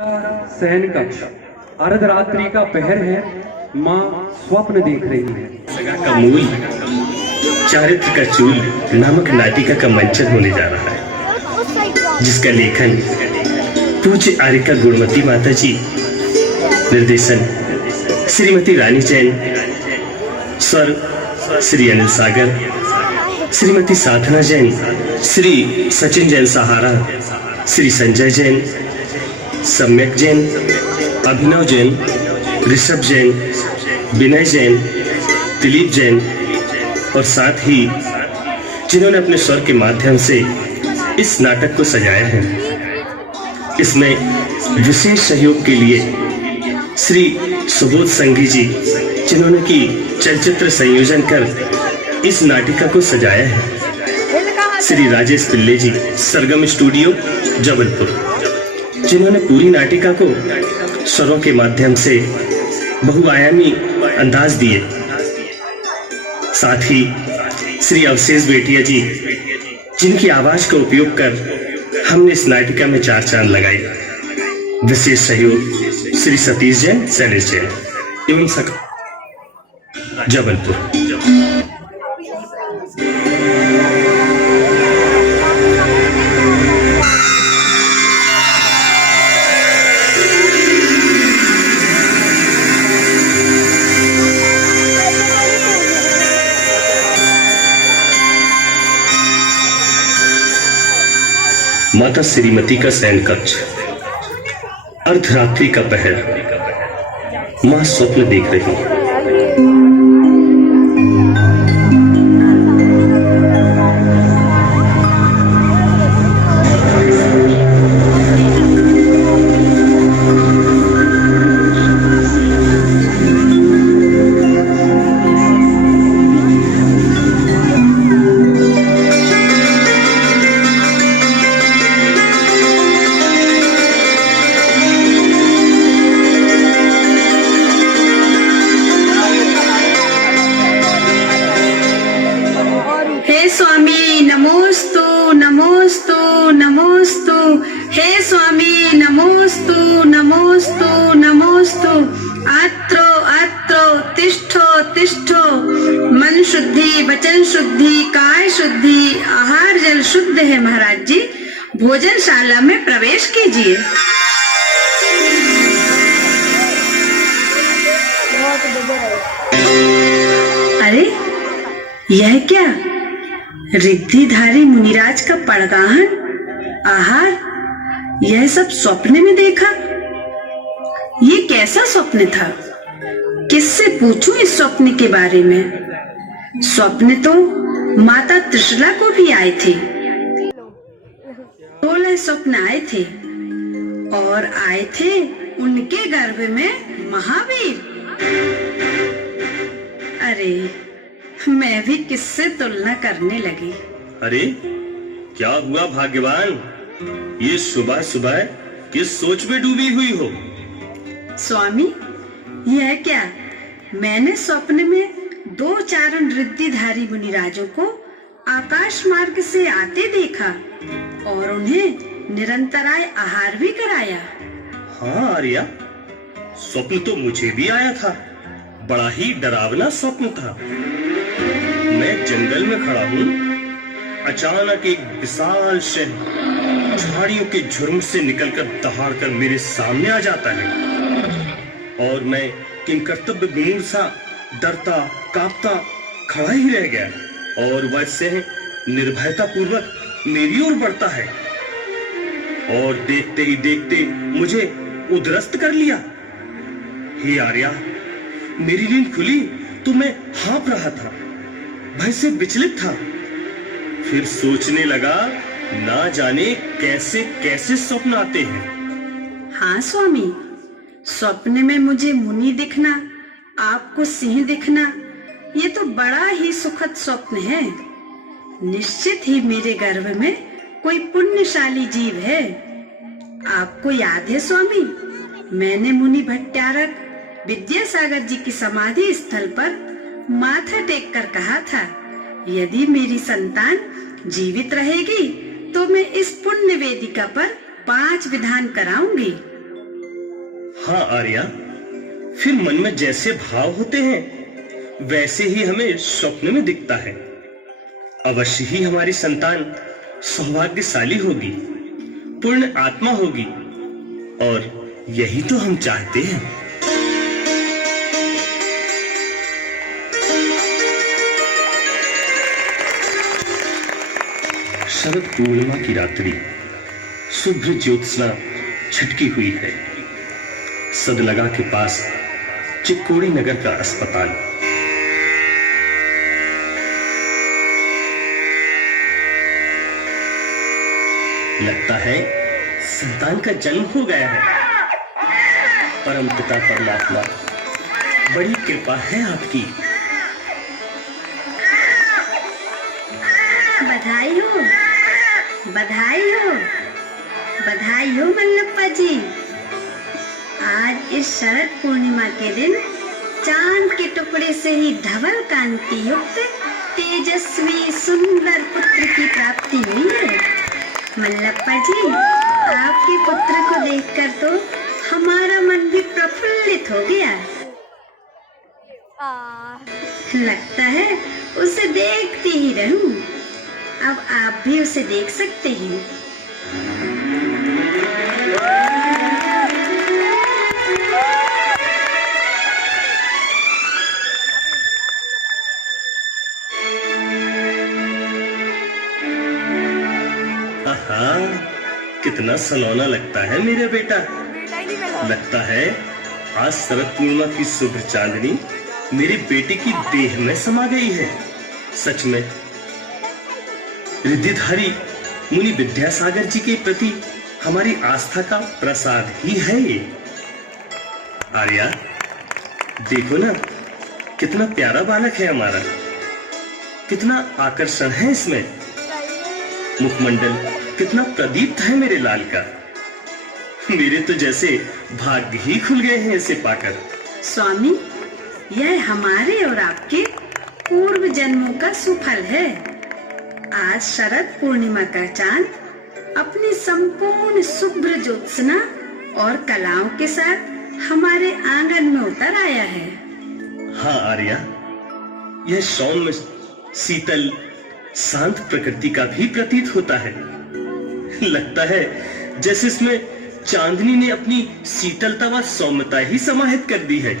शयन कक्ष अर्धरात्रि का पहर है। माँ स्वप्न देख रही है। सगा का मूल चारित्र का चूल नामक नाटिका का मंचन होने जा रहा है, जिसका लेखन पूज्य आर्यका गुणमती माता जी, निर्देशन श्रीमती रानी जैन, स्वर श्री अनिल सागर, श्रीमती साधना जैन, श्री सचिन जैन सहारा, श्री संजय जैन, सम्यक जैन, अभिनव जैन, ऋषभ जैन, विनय जैन, दिलीप जैन और साथ ही जिन्होंने अपने स्वर के माध्यम से इस नाटक को सजाया है। इसमें विशेष सहयोग के लिए श्री सुबोध संघी जी, जिन्होंने की चलचित्र संयोजन कर इस नाटिका को सजाया है। श्री राजेश पिल्ले जी, सरगम स्टूडियो जबलपुर, जिन्होंने पूरी नाटिका को स्वरों के माध्यम से बहुआयामी अंदाज दिए। साथ ही श्री अवशेष बेटिया जी, जिनकी आवाज का उपयोग कर हमने इस नाटिका में चार चांद लगाए। विशेष सहयोग श्री सतीश जैन, शैलेश जैन एवं सका जबलपुर। माता श्रीमती का शयन कक्ष, अर्धरात्रि का पहर, मां स्वप्न देख रही है। स्वामी नमोस्तु नमोस्तु नमोस्तु, हे स्वामी नमोस्तु नमोस्तु नमोस्तु। आत्रो आत्रो तिष्ठो तिष्ठो, मन शुद्धि, वचन शुद्धि, काय शुद्धि, आहार जल शुद्ध है महाराज जी, भोजनशाला में प्रवेश कीजिए। अरे यह क्या? रिद्धिधारी मुनिराज का पड़गाहन, आहार, यह सब स्वप्न में देखा? ये कैसा स्वप्न था? किससे पूछूं इस स्वप्न के बारे में? स्वप्न तो माता त्रिशला को भी आए थे। 16 स्वप्न आए थे और आए थे उनके गर्भ में महावीर। अरे मैं भी किससे तुलना करने लगी। अरे क्या हुआ भाग्यवान, ये सुबह सुबह किस सोच में डूबी हुई हो? स्वामी यह क्या? मैंने स्वप्न में 2 चारण रिद्धिधारी मुनिराजों को आकाश मार्ग से आते देखा और उन्हें निरंतराय आहार भी कराया। हाँ आर्या, स्वप्न तो मुझे भी आया था। बड़ा ही डरावना स्वप्न था। मैं जंगल में खड़ा हूँ, अचानक एक विशाल शहर झाड़ियों के झुर्म से निकलकर दहाड़कर मेरे सामने आ जाता है और मैं किंकर्तव्य विमूढ़ सा डरता कांपता खड़ा ही रह गया और वह शहर निर्भयता पूर्वक मेरी ओर बढ़ता है और देखते ही देखते मुझे उद्रस्त कर लिया। हे आर्या, मेरी नींद खुली तो मैं हाँफ रहा था, भय से विचलित था। फिर सोचने लगा, ना जाने कैसे कैसे स्वप्न आते हैं। हाँ स्वामी, स्वप्न में मुझे मुनि दिखना, आपको सिंह दिखना, ये तो बड़ा ही सुखद स्वप्न है। निश्चित ही मेरे गर्भ में कोई पुण्यशाली जीव है। आपको याद है स्वामी, मैंने मुनि भट्टारक विद्यासागर जी की समाधि स्थल पर माथा टेक कर कहा था, यदि मेरी संतान जीवित रहेगी तो मैं इस पुण्य वेदिका पर 5 विधान कराऊंगी। हाँ आर्या, फिर मन में जैसे भाव होते हैं वैसे ही हमें स्वप्न में दिखता है। अवश्य ही हमारी संतान सौभाग्यशाली होगी, पूर्ण आत्मा होगी, और यही तो हम चाहते हैं। शरद पूर्णिमा की रात्रि, शुभ्र ज्योत्सना छटकी हुई है। सदलगा के पास चिक्कोड़ी नगर का अस्पताल। लगता है संतान का जन्म हो गया है। परम पिता परमात्मा, बड़ी कृपा है आपकी। बधाई हो, बधाई हो, बधाई हो मल्लप्पा जी। आज इस शरद पूर्णिमा के दिन चांद के टुकड़े से ही धवल कांति युक्त तेजस्वी सुंदर पुत्र की प्राप्ति हुई है। मल्लप्पा जी, आपके पुत्र को देखकर तो हमारा मन भी प्रफुल्लित हो गया। लगता है उसे देखती ही रहूं। अब आप भी उसे देख सकते हैं। आहा, कितना सलोना लगता है मेरा बेटा। लगता है आज शरद पूर्णिमा की शुभ चांदनी मेरे बेटे की देह में समा गई है। सच में रिद्धिधारी मुनि विद्यासागर जी के प्रति हमारी आस्था का प्रसाद ही है ये। आर्या, देखो ना, कितना प्यारा बालक है हमारा। कितना आकर्षण है इसमें। मुखमंडल कितना प्रदीप्त है मेरे लाल का। मेरे तो जैसे भाग्य ही खुल गए हैं इसे पाकर। स्वामी, यह हमारे और आपके पूर्व जन्मों का सुफल है। आज शरद पूर्णिमा का चांद अपनी संपूर्ण शुभ्र ज्योत्सना और कलाओं के साथ हमारे आंगन में उतर आया है। हाँ आर्या, यह सौम्य, शीतल, शांत प्रकृति का भी प्रतीत होता है। लगता है जैसे इसमें चांदनी ने अपनी शीतलता व सौम्यता ही समाहित कर दी है।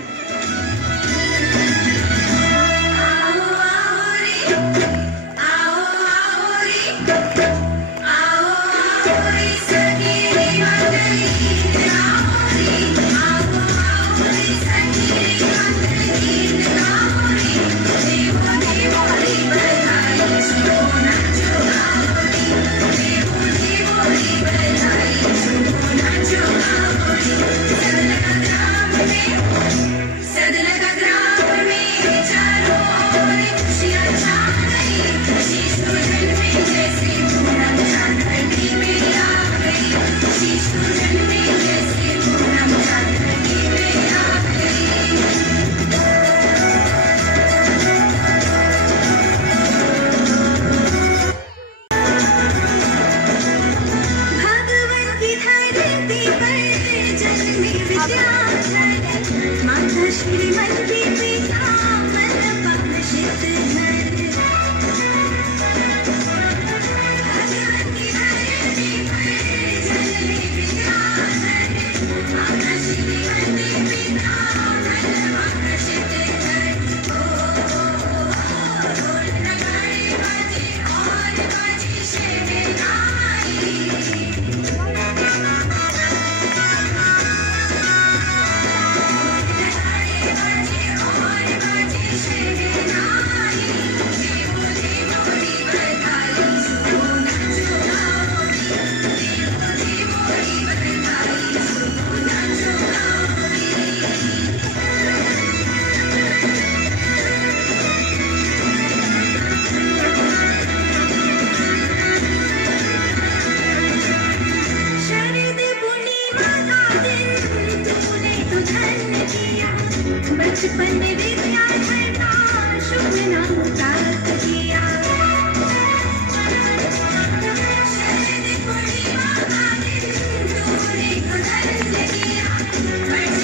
Bye.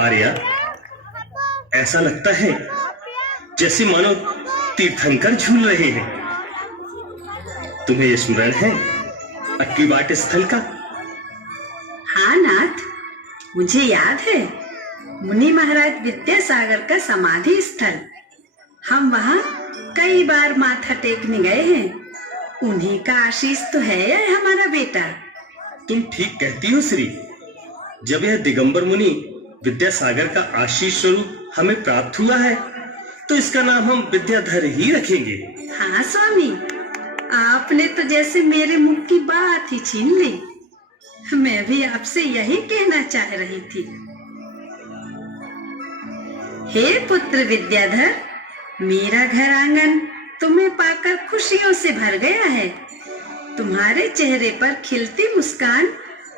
आर्या, ऐसा लगता है जैसे मानो तीर्थंकर झूल रहे हैं। तुम्हें स्मरण है अक्कीबाट स्थल का? हाँ नाथ, मुझे याद है। मुनि महाराज विद्यासागर का समाधि स्थल। हम वहाँ कई बार माथा टेकने गए हैं। उन्हीं का आशीष तो है यह हमारा बेटा। तुम ठीक कहती हो श्री। जब यह दिगंबर मुनि विद्यासागर का आशीष स्वरूप हमें प्राप्त हुआ है तो इसका नाम हम विद्याधर ही रखेंगे। हाँ स्वामी, आपने तो जैसे मेरे मुंह की बात ही छीन ली। मैं भी आपसे यही कहना चाह रही थी। हे पुत्र विद्याधर, मेरा घर आंगन तुम्हें पाकर खुशियों से भर गया है। तुम्हारे चेहरे पर खिलती मुस्कान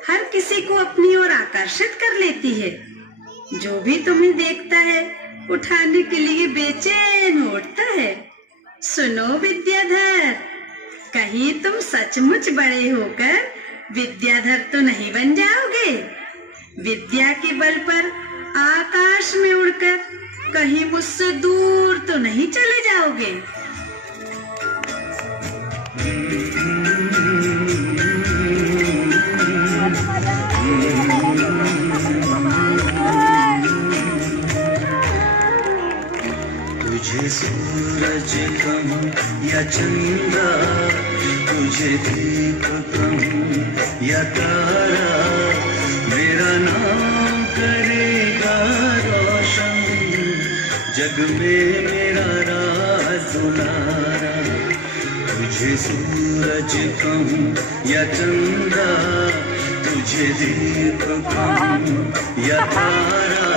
हर किसी को अपनी ओर आकर्षित कर लेती है। जो भी तुम्हें देखता है उठाने के लिए बेचैन उठता है। सुनो विद्याधर, कहीं तुम सचमुच बड़े होकर विद्याधर तो नहीं बन जाओगे? विद्या के बल पर आकाश में उड़कर कहीं मुझसे दूर तो नहीं चले जाओगे? तुझे सूरज कहूं या चंद्रा, तुझे दीप कहूं या तारा, मेरा नाम करेगा रोशन, जग में मेरा राज दुलारा। तुझे सूरज कहूं या चंद्रा, तुझे दीप कहूं या तारा,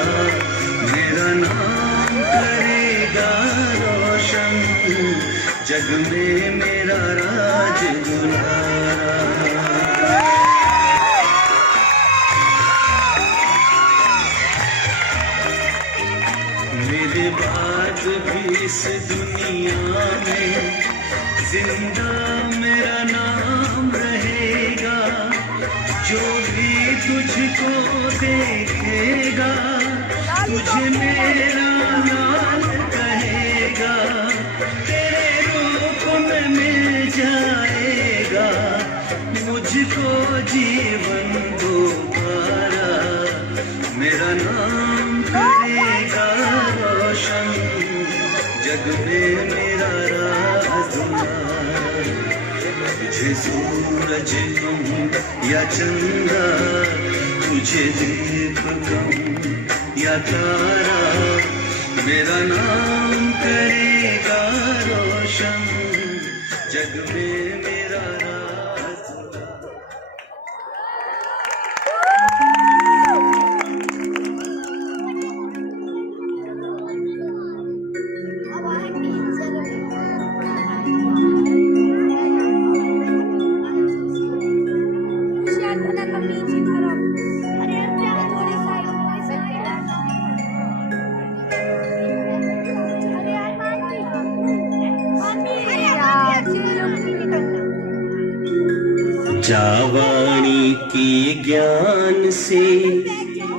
मेरा नाम करेगा रोशन, जग में मेरा राज दुलारा। मेरे बाद भी इस दुनिया में जिंदा मेरा नाम रहेगा। जो भी तुझको देखेगा तुझे मेरा नाम कहेगा। तेरे रूप में मिल जाएगा मुझको जीवन दोबारा। मेरा नाम करेगा रोशन, जग में मेरा राज दुलारा। तुझे सूरज कहूं या चंद्रा, तुझे दीप कहूं या तारा, मेरा नाम करेगा रोशन, जग में मेरा राज दुलारा। जावाणी के ज्ञान से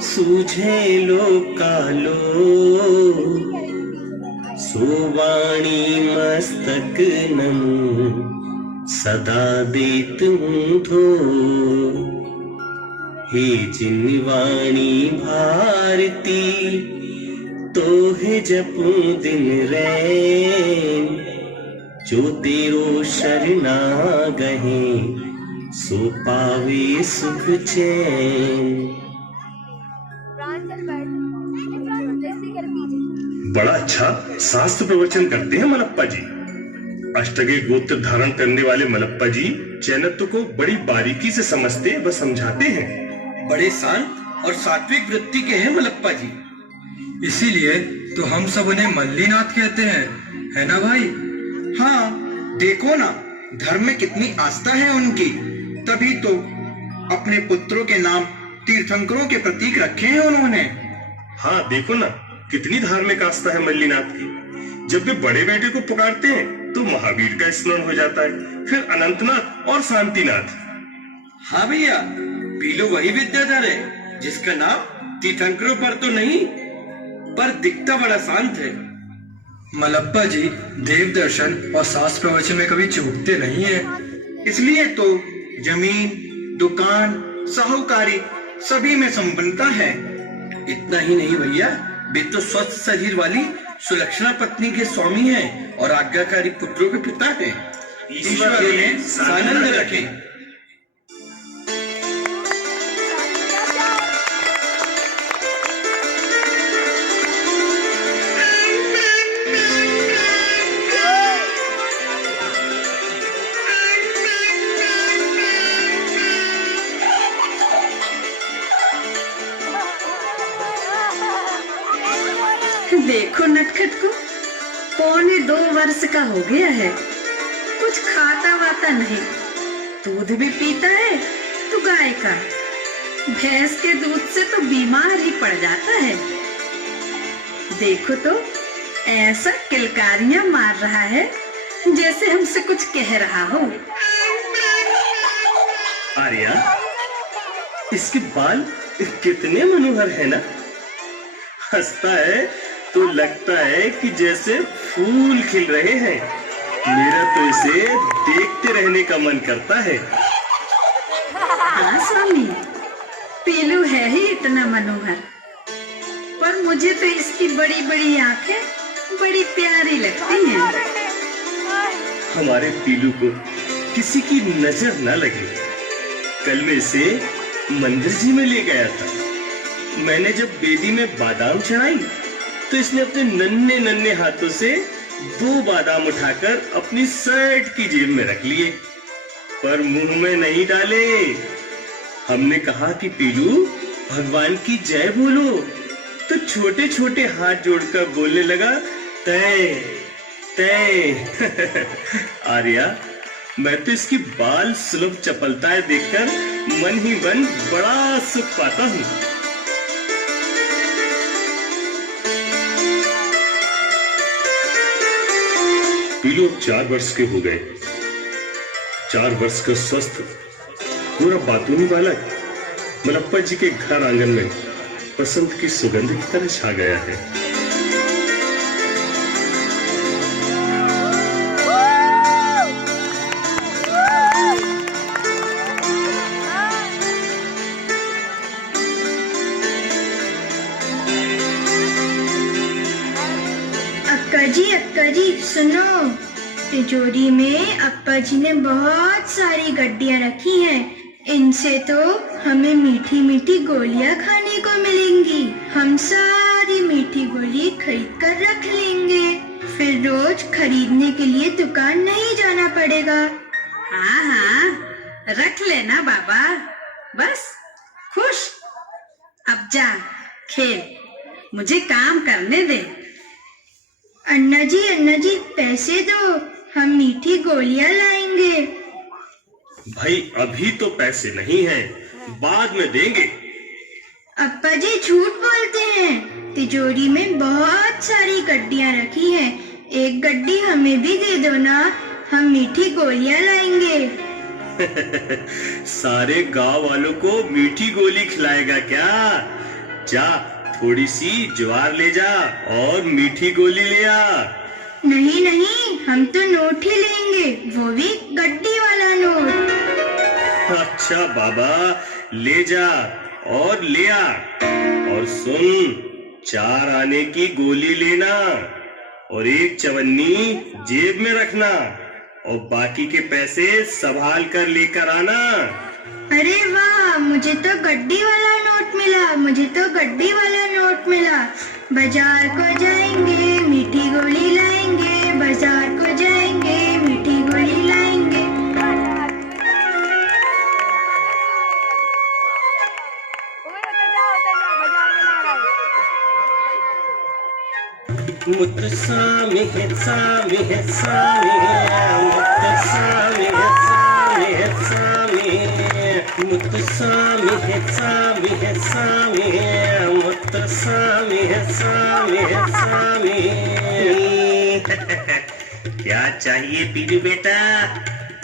सूझे लोकालो, सुवाणी मस्तक नमो सदा देत मुठो। हे जिनवाणी भारती तोहे जपू दिन रैन, जो तेरो शरणा गहे सो पावे सुख चैन। बड़ा अच्छा शास्त्र प्रवचन करते हैं मलप्पा जी। अष्टगे गोत्र धारण करने वाले मलप्पा जी चैनत्व को बड़ी बारीकी से समझते व समझाते हैं। बड़े शांत और सात्विक वृत्ति के हैं मलप्पा जी। इसीलिए तो हम सब उन्हें मल्लीनाथ कहते हैं, है ना भाई? हाँ, देखो ना, धर्म में कितनी आस्था है उनकी, तभी तो अपने पुत्रों के नाम तीर्थंकरों के प्रतीक रखे हैं उन्होंने। हाँ देखो ना, कितनी धार्मिक आस्था है मल्लीनाथ की। जब वे बड़े बेटे को पुकारते हैं तो महावीर का स्मरण हो जाता है, फिर अनंतनाथ और शांतिनाथ। हाँ भैया, पीलू वही विद्याधर है जिसका नाम तीर्थंकरों पर तो नहीं, पर दिखता बड़ा शांत है। मलप्पा जी देव दर्शन और शास्त्र प्रवचन में कभी चूकते नहीं है। इसलिए तो जमीन, दुकान, साहूकारी सभी में संपन्नता है। इतना ही नहीं भैया, वे तो स्वस्थ शरीर वाली सुलक्षणा पत्नी के स्वामी हैं और आज्ञाकारी पुत्रों के पिता हैं। ईश्वर ने सानंद रखे। देखो नटखट को, 1.25 वर्ष का हो गया है, कुछ खाता वाता नहीं, दूध भी पीता है तो गाय का, भैंस के दूध से तो बीमार ही पड़ जाता है। देखो तो ऐसा किलकारियां मार रहा है जैसे हमसे कुछ कह रहा हो। आर्या, इसके बाल कितने मनोहर है ना। हंसता है तो लगता है कि जैसे फूल खिल रहे हैं। मेरा तो इसे देखते रहने का मन करता है। हाँ स्वामी, पीलू है ही इतना मनोहर, पर मुझे तो इसकी बड़ी बड़ी आंखें बड़ी प्यारी लगती हैं। हमारे पीलू को किसी की नजर न लगे। कल मैं इसे मंदिर जी में ले गया था। मैंने जब बेदी में बादाम चढ़ाई तो इसने अपने नन्हे नन्हे हाथों से 2 बादाम उठाकर अपनी शर्ट की जेब में रख लिए, पर मुंह में नहीं डाले। हमने कहा कि पीलू भगवान की जय बोलो, तो छोटे छोटे हाथ जोड़कर बोलने लगा, तय तय। आर्या, मैं तो इसकी बाल सुलभ चपलताएं देखकर मन ही मन बड़ा सुख पाता हूँ। पीलू 4 वर्ष के हो गए। 4 वर्ष का स्वस्थ पूरा बातूनी बालक मलप्पा जी के घर आंगन में बसंत की सुगंध की तरह छा गया है। अक्का जी सुनो, तिजोरी में अप्पा जी ने बहुत सारी गड्डियां रखी हैं। इनसे तो हमें मीठी मीठी गोलियां खाने को मिलेंगी। हम सारी मीठी गोली खरीद कर रख लेंगे, फिर रोज खरीदने के लिए दुकान नहीं जाना पड़ेगा। हाँ हाँ, रख लेना बाबा, बस खुश। अब जा खेल, मुझे काम करने दे। अन्ना जी पैसे दो, हम मीठी गोलियां लाएंगे। भाई अभी तो पैसे नहीं हैं, बाद में देंगे। अप्पा जी झूठ बोलते हैं, तिजोरी में बहुत सारी गड्डियां रखी हैं। एक गड्डी हमें भी दे दो ना, हम मीठी गोलियां लाएंगे। सारे गांव वालों को मीठी गोली खिलाएगा क्या? जा थोड़ी सी ज्वार ले जा और मीठी गोली ले आ। नहीं, हम तो नोट ही लेंगे, वो भी गड्डी वाला नोट। अच्छा बाबा, ले जा और ले आ। और सुन, 4 आने की गोली लेना और 1 चवन्नी जेब में रखना और बाकी के पैसे संभाल कर लेकर आना। अरे वाह, मुझे तो गड्डी वाला नोट मिला। बाजार को जाएंगे मीठी गोली लाएंगे, बाजार को जाएंगे मीठी गोली लाएंगे। मुत्तसामी है सामी है सामी है, मुत्तसामी है सामी है सामी है, मुत्तसामी है सामी है सामी है, मुत्तसामी है सामी है सामी। क्या चाहिए पीलू बेटा?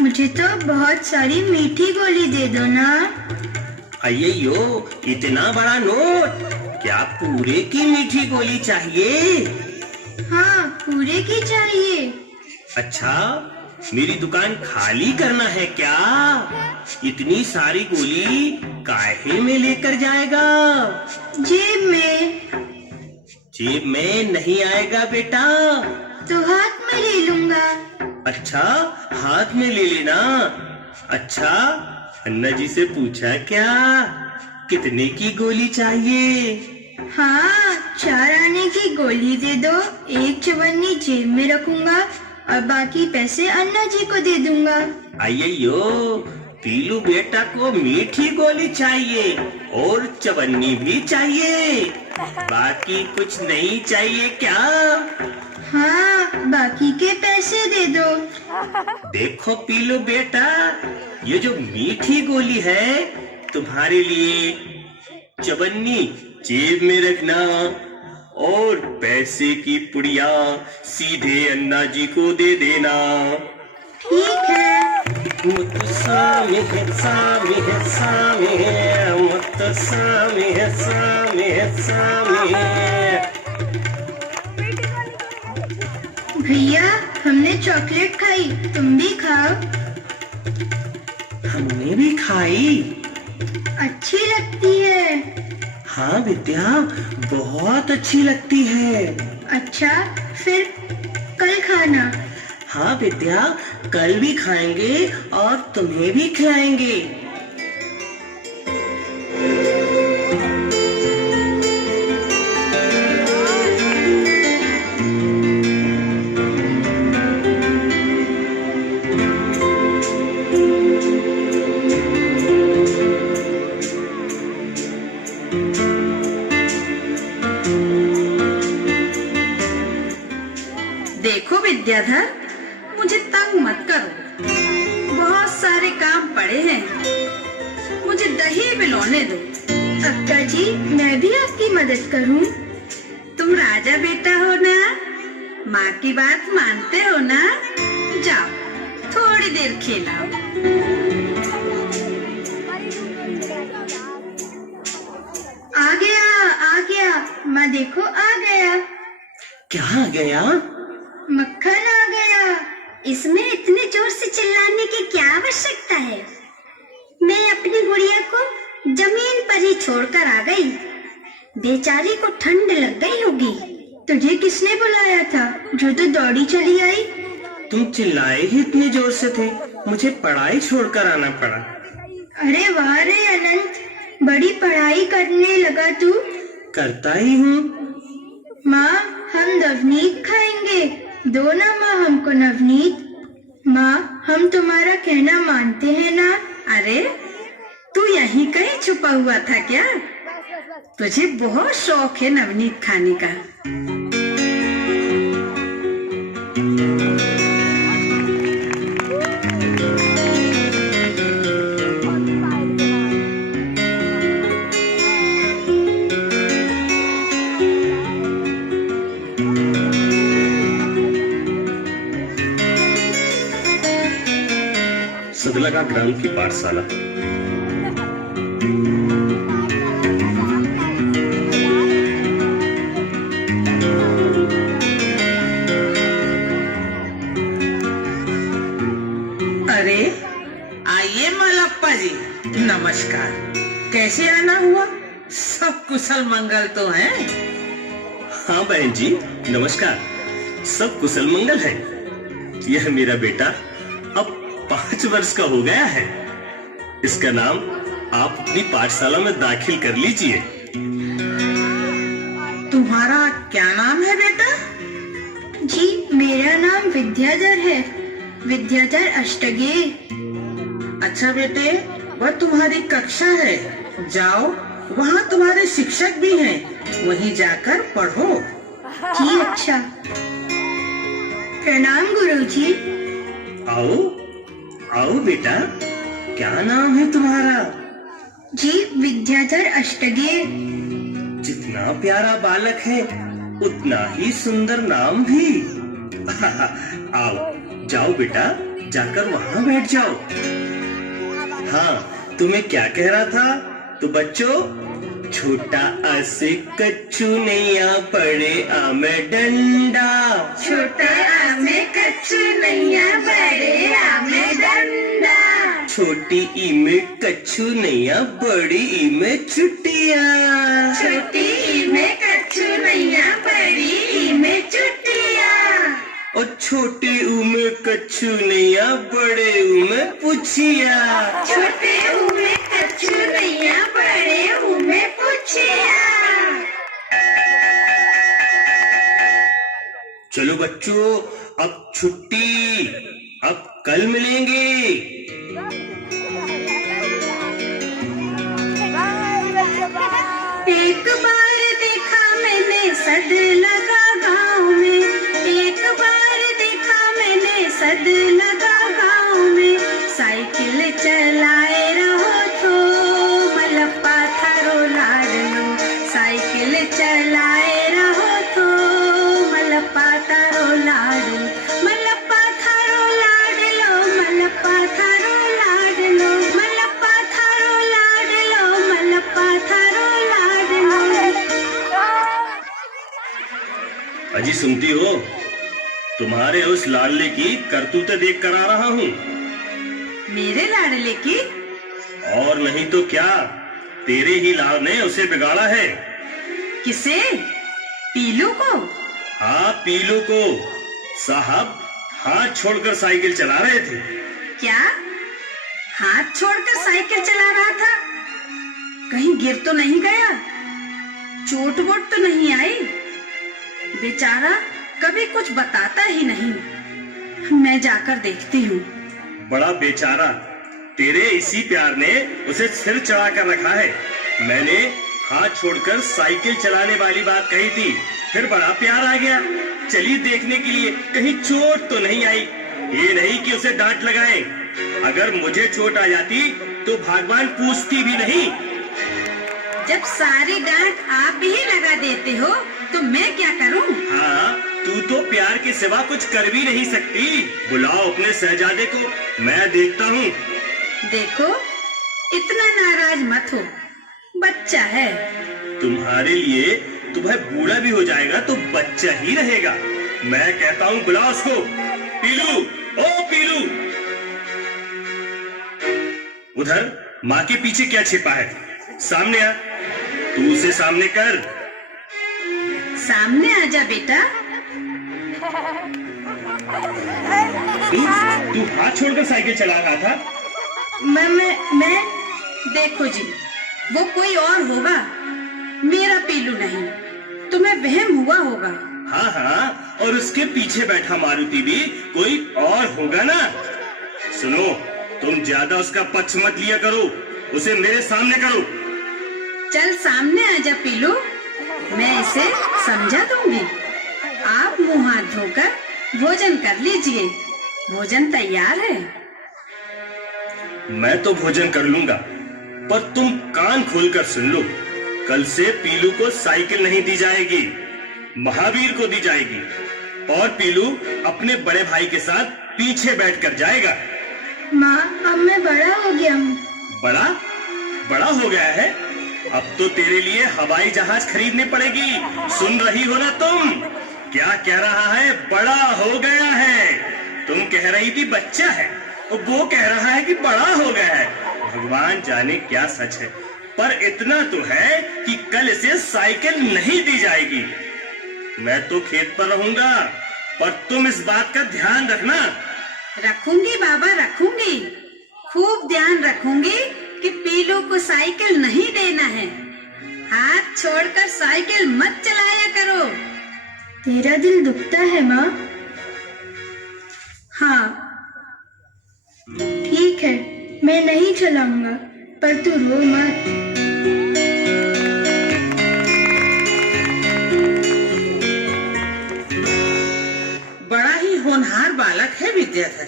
मुझे तो बहुत सारी मीठी गोली दे दो ना। अय्यो, इतना बड़ा नोट! क्या पूरे की मीठी गोली चाहिए? हाँ, पूरे की चाहिए। अच्छा, मेरी दुकान खाली करना है क्या? इतनी सारी गोली काहे में लेकर जाएगा? जेब में। जेब में नहीं आएगा बेटा। तो हाथ में ले लूंगा। अच्छा, हाथ में ले लेना। अच्छा, अन्ना जी से पूछा क्या? कितने की गोली चाहिए? हाँ, 4 आने की गोली दे दो, 1 चवन्नी जेब में रखूंगा और बाकी पैसे अन्ना जी को दे दूंगा। अय्यो, पीलू बेटा को मीठी गोली चाहिए और चवन्नी भी चाहिए, बाकी कुछ नहीं चाहिए क्या? हाँ, बाकी के पैसे दे दो। देखो पीलू बेटा, ये जो मीठी गोली है तुम्हारे लिए, चवन्नी जेब में रखना और पैसे की पुड़िया सीधे अन्ना जी को दे देना। ठीक है। मुत्तुस्वामी है, स्वामी है, स्वामी है, मुत्तुस्वामी है, स्वामी है, स्वामी है। भैया, हमने चॉकलेट खाई, तुम भी खाओ। हमने भी खाई। अच्छी लगती है। हाँ विद्या, बहुत अच्छी लगती है। अच्छा, फिर कल खाना। हाँ विद्या, कल भी खाएंगे और तुम्हें भी खिलाएंगे। देखो विद्याधर, मुझे तंग मत करो, बहुत सारे काम पड़े हैं, मुझे दही बिलौने दो। अक्का जी, मैं भी आपकी मदद करूं? तुम राजा बेटा हो ना, माँ की बात मानते हो ना? जाओ, थोड़ी देर खेलाओ। आ गया, आ गया, माँ देखो आ गया। क्या आ गया? मक्खन आ गया। इसमें इतने जोर से चिल्लाने की क्या आवश्यकता है? मैं अपनी गुड़िया को जमीन पर ही छोड़कर आ गई। बेचारी को ठंड लग गई होगी। तुझे किसने बुलाया था जो तू दौड़ी चली आई? तुम चिल्लाए ही इतने जोर से थे, मुझे पढ़ाई छोड़कर आना पड़ा। अरे वाह रे अनंत, बड़ी पढ़ाई करने लगा तू। करता ही हूँ। माँ, हम नवनीत खाएंगे, दो ना माँ हमको नवनीत। माँ, हम तुम्हारा कहना मानते हैं ना? अरे, तू यहीं कहीं छुपा हुआ था क्या? तुझे बहुत शौक है नवनीत खाने का। सदलगा ग्राम की पाठशाला। अरे आइए मलप्पा जी, नमस्कार। कैसे आना हुआ? सब कुशल मंगल तो है? हाँ बहन जी, नमस्कार। सब कुशल मंगल है। यह मेरा बेटा अब 5 वर्ष का हो गया है। इसका नाम आप अपनी पाठशाला में दाखिल कर लीजिए। तुम्हारा क्या नाम है बेटा? जी, मेरा नाम विद्याधर है, विद्याधर अष्टगे। अच्छा बेटे, वह तुम्हारी कक्षा है। जाओ, वहाँ तुम्हारे शिक्षक भी हैं, वहीं जाकर पढ़ो। जी अच्छा। प्रणाम गुरुजी। आओ आओ बेटा, क्या नाम है तुम्हारा? जी, विद्याधर अष्टगे। जितना प्यारा बालक है उतना ही सुंदर नाम भी। आओ, जाओ बेटा, जाकर वहाँ बैठ जाओ। हाँ, तुम्हें क्या कह रहा था? तो बच्चों, छोटा आ से कच्चू नैया, बड़े आ में डंडा। छोटा आ में कच्चू नैया, बड़े आ में डंडा। छोटी ई में कच्चू नैया, बड़ी ई में चुटिया। छोटी ई में कच्चू नैया, बड़ी ई में चुटिया। और छोटी ऊ में कच्चू नैया, बड़े ऊ में पुछिया। छोटे ऊ में कच्चू नैया, बड़े ऊ में पुछिया। चलो बच्चों, अब छुट्टी, अब कल मिलेंगे। एक बार देखा मैंने सद लगा गाँव में, एक बार देखा मैंने सद लगा गाँव में। साइकिल चलाए रहो तो मलप्पा थारो लाडलो, साइकिल चलाए रहो तो मलप्पा थारो लाडलो, मलप्पा थारो लाडलो, मलप्पा थारो लाडलो, मलप्पा थारो लाडलो, मलप्पा थारो लाडलो। अजी सुनती हो? तुम्हारे उस लाडले की करतूतें देख कर आ रहा हूँ। मेरे लाडले की? और नहीं तो क्या, तेरे ही लाड ने उसे बिगाड़ा है। किसे? पीलू को? हाँ, पीलू को। साहब हाथ छोड़कर साइकिल चला रहे थे। क्या? हाथ छोड़कर साइकिल चला रहा था? कहीं गिर तो नहीं गया? चोट वोट तो नहीं आई? बेचारा कभी कुछ बताता ही नहीं। मैं जाकर देखती हूँ। बड़ा बेचारा, तेरे इसी प्यार ने उसे सिर चढ़ा कर रखा है। मैंने हाथ छोड़कर साइकिल चलाने वाली बात कही थी, फिर बड़ा प्यार आ गया। चली देखने के लिए कहीं चोट तो नहीं आई। ये नहीं कि उसे डांट लगाए। अगर मुझे चोट आ जाती तो भगवान पूछती भी नहीं। जब सारी डांट आप ही लगा देते हो तो मैं क्या करूं? हाँ, तू तो प्यार के सिवा कुछ कर भी नहीं सकती। बुलाओ अपने शहजादे को, मैं देखता हूँ। देखो, इतना नाराज मत हो, बच्चा है। तुम्हारे लिए तुम्हें बूढ़ा भी हो जाएगा तो बच्चा ही रहेगा। मैं कहता हूँ बुलाओ उसको। पीलू, ओ पीलू, उधर माँ के पीछे क्या छिपा है? सामने आ, तू उसे सामने कर। सामने आजा बेटा। तू हाथ छोड़कर साइकिल चला रहा था। मैं देखो जी, वो कोई और होगा, मेरा पीलू नहीं। तुम्हें वहम हुआ होगा। हाँ हाँ, और उसके पीछे बैठा मारुति भी कोई और होगा ना। सुनो, तुम ज्यादा उसका पक्ष मत लिया करो, उसे मेरे सामने करो। चल सामने आजा पीलू, मैं इसे समझा दूंगी। आप मुंह हाथ धोकर भोजन कर लीजिए, भोजन तैयार है। मैं तो भोजन कर लूंगा, पर तुम कान खोलकर सुन लो। कल से पीलू को साइकिल नहीं दी जाएगी, महावीर को दी जाएगी। और पीलू अपने बड़े भाई के साथ पीछे बैठकर जाएगा। माँ, अब मैं बड़ा हो गया हूँ। बड़ा? बड़ा हो गया है? अब तो तेरे लिए हवाई जहाज खरीदनी पड़ेगी। सुन रही हो ना तुम? क्या कह रहा है? बड़ा हो गया है। तुम कह रही थी बच्चा है, और वो कह रहा है कि बड़ा हो गया है। भगवान जाने क्या सच है, पर इतना तो है कि कल इसे साइकिल नहीं दी जाएगी। मैं तो खेत पर रहूंगा, पर तुम इस बात का ध्यान रखना। रखूंगी बाबा, रखूंगी, खूब ध्यान रखूंगी कि पीलू को साइकिल नहीं देना है। हाथ छोड़कर साइकिल मत चलाया करो। तेरा दिल दुखता है माँ? हाँ, ठीक है, मैं नहीं चलाऊंगा, पर तू रो मत। बड़ा ही होनहार बालक है विद्याधर।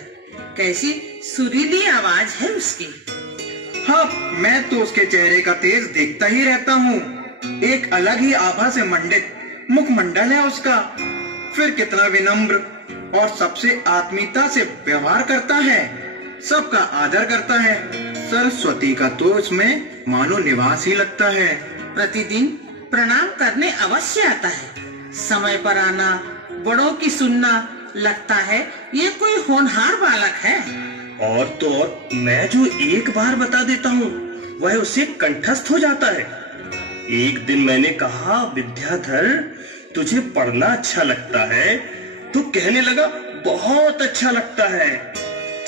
कैसी सुरीली आवाज है उसकी। हाँ, मैं तो उसके चेहरे का तेज देखता ही रहता हूँ। एक अलग ही आभा से मंडित मुखमंडल है उसका। फिर कितना विनम्र और सबसे आत्मीयता से व्यवहार करता है। सबका आदर करता है। सरस्वती का तो इसमें मानो निवास ही लगता है। प्रतिदिन प्रणाम करने अवश्य आता है। समय पर आना, बड़ों की सुनना, लगता है ये कोई होनहार बालक है। और तो और मैं जो एक बार बता देता हूँ वह उसे कंठस्थ हो जाता है। एक दिन मैंने कहा, विद्याधर तुझे पढ़ना अच्छा लगता है? तो कहने लगा, बहुत अच्छा लगता है।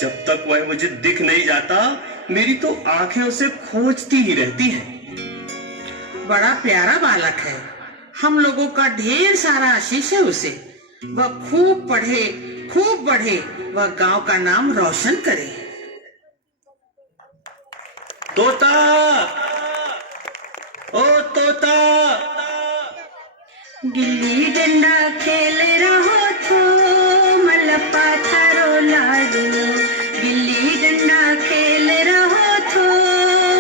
जब तक वह मुझे दिख नहीं जाता मेरी तो आंखें उसे खोजती ही रहती हैं। बड़ा प्यारा बालक है। हम लोगों का ढेर सारा आशीष है उसे। वह खूब पढ़े, खूब बढ़े, वह गांव का नाम रोशन करे। तोता, ओ तोता, गिल्ली डंडा खेल रहो थो, मल पाथरो लाडलो। गिल्ली डंडा खेल रहो थो,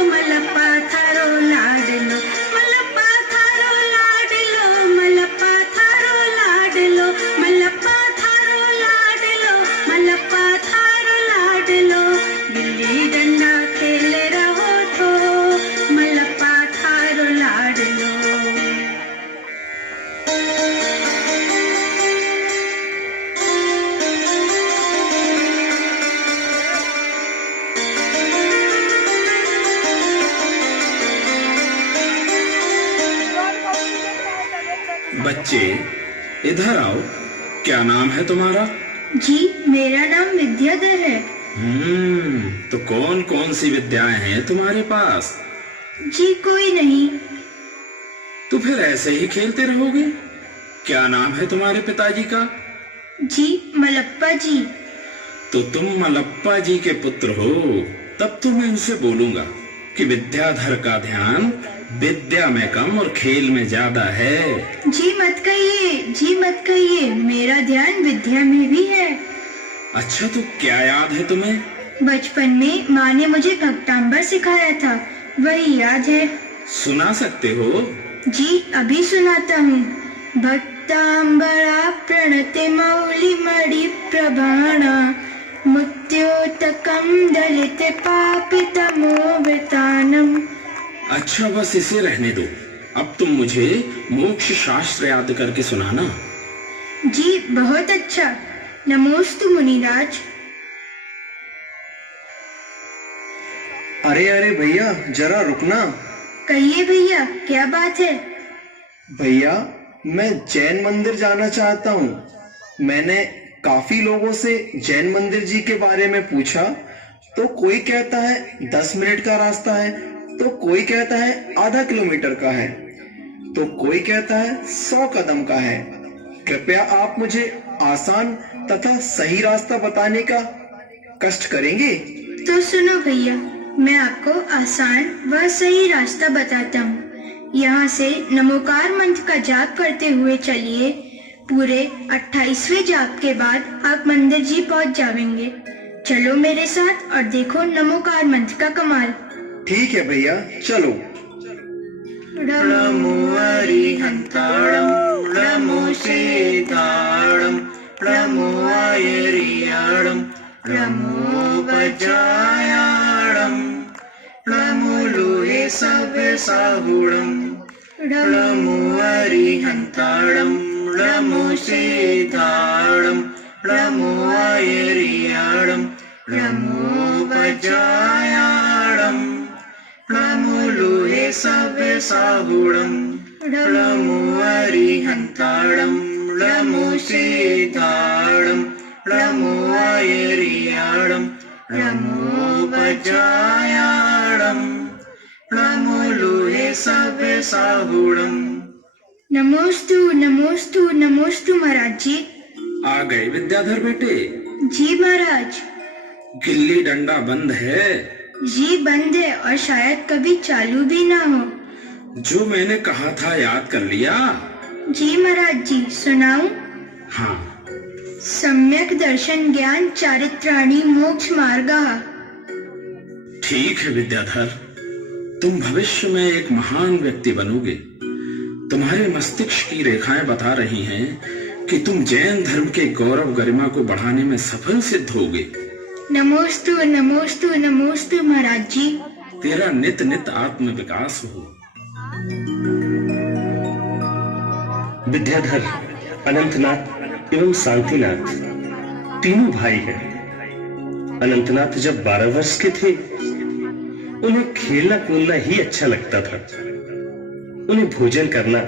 मल पाथरो लाडलो। मल पाथरो लाडलो, मल पाथरो लाडलो, मल पाथरो लाडलो, मल पाथरो लाडलो। गिल्ली डंडा खेल रहो थो, मल पाथरो लाडलो। बच्चे इधर आओ। क्या नाम है तुम्हारा? जी मेरा नाम विद्याधर है। तो कौन कौन सी विद्याएं हैं तुम्हारे पास? जी कोई नहीं। तो फिर ऐसे ही खेलते रहोगे? क्या नाम है तुम्हारे पिताजी का? जी मलप्पा जी। तो तुम मलप्पा जी के पुत्र हो। तब तो मैं इनसे बोलूंगा कि विद्याधर का ध्यान विद्या में कम और खेल में ज्यादा है। जी मत कहिए, जी मत कहिए, मेरा ध्यान विद्या में भी है। अच्छा तो क्या याद है तुम्हें? बचपन में माँ ने मुझे भक्तांबर सिखाया था, वही याद है। सुना सकते हो? जी अभी सुनाता हूँ। भक्तांबरा प्रणति मौलि मणि प्रभाणा, मुत्योतकम दलित पापितमोवितानम। अच्छा बस इसे रहने दो। अब तुम मुझे मोक्ष शास्त्र याद करके सुनाना। जी बहुत अच्छा। नमोस्तु मुनिराज। अरे अरे भैया जरा रुकना। कहिए भैया क्या बात है? भैया मैं जैन मंदिर जाना चाहता हूँ। मैंने काफी लोगों से जैन मंदिर जी के बारे में पूछा, तो कोई कहता है 10 मिनट का रास्ता है, तो कोई कहता है आधा किलोमीटर का है, तो कोई कहता है 100 कदम का है। कृपया आप मुझे आसान तथा सही रास्ता बताने का कष्ट करेंगे? तो सुनो भैया, मैं आपको आसान व सही रास्ता बताता हूँ। यहाँ से नमोकार मंत्र का जाप करते हुए चलिए। पूरे 28वें जाप के बाद आप मंदिर जी पहुँच जाएंगे। चलो मेरे साथ और देखो नमोकार मंत्र का कमाल। ठीक है भैया चलो। नमो अरिहंताणं, नमो सीताणं, नमो आयरियाणं, नमो वज्रायाणं, नमो लोहे सव्यसाहुणं। नमो अरिहंताणं, नमो सीताणं, नमो आयरियाणं, नमो वज्रायाणं, नमो लोहे सव्यसाहुणं। नमो अरिहंताणं, नमो सीताणं, नमो आयरियाणं, नमो वज्रायाणं, नमो लोहे सव्यसाहुणं। नमोस्तु नमोस्तु नमोस्तु महाराज जी। आ गए विद्याधर बेटे? जी महाराज। गिल्ली डंडा बंद है? जी बंद है और शायद कभी चालू भी ना हो। जो मैंने कहा था याद कर लिया? जी महाराज जी सुनाऊं? हाँ। सम्यक दर्शन ज्ञान चारित्राणि मोक्ष मार्गः। ठीक है विद्याधर, तुम भविष्य में एक महान व्यक्ति बनोगे। तुम्हारे मस्तिष्क की रेखाएं बता रही हैं कि तुम जैन धर्म के गौरव गरिमा को बढ़ाने में सफल सिद्ध होगे। नमोस्तु नमोस्तु नमोस्तु महाराज जी। तेरा नित नित आत्म विकास हो। विद्याधर, अनंतनाथ एवं शांतिनाथ तीनों भाई हैं। अनंतनाथ जब 12 वर्ष के थे उन्हें खेलना कूदना ही अच्छा लगता था। उन्हें भोजन करना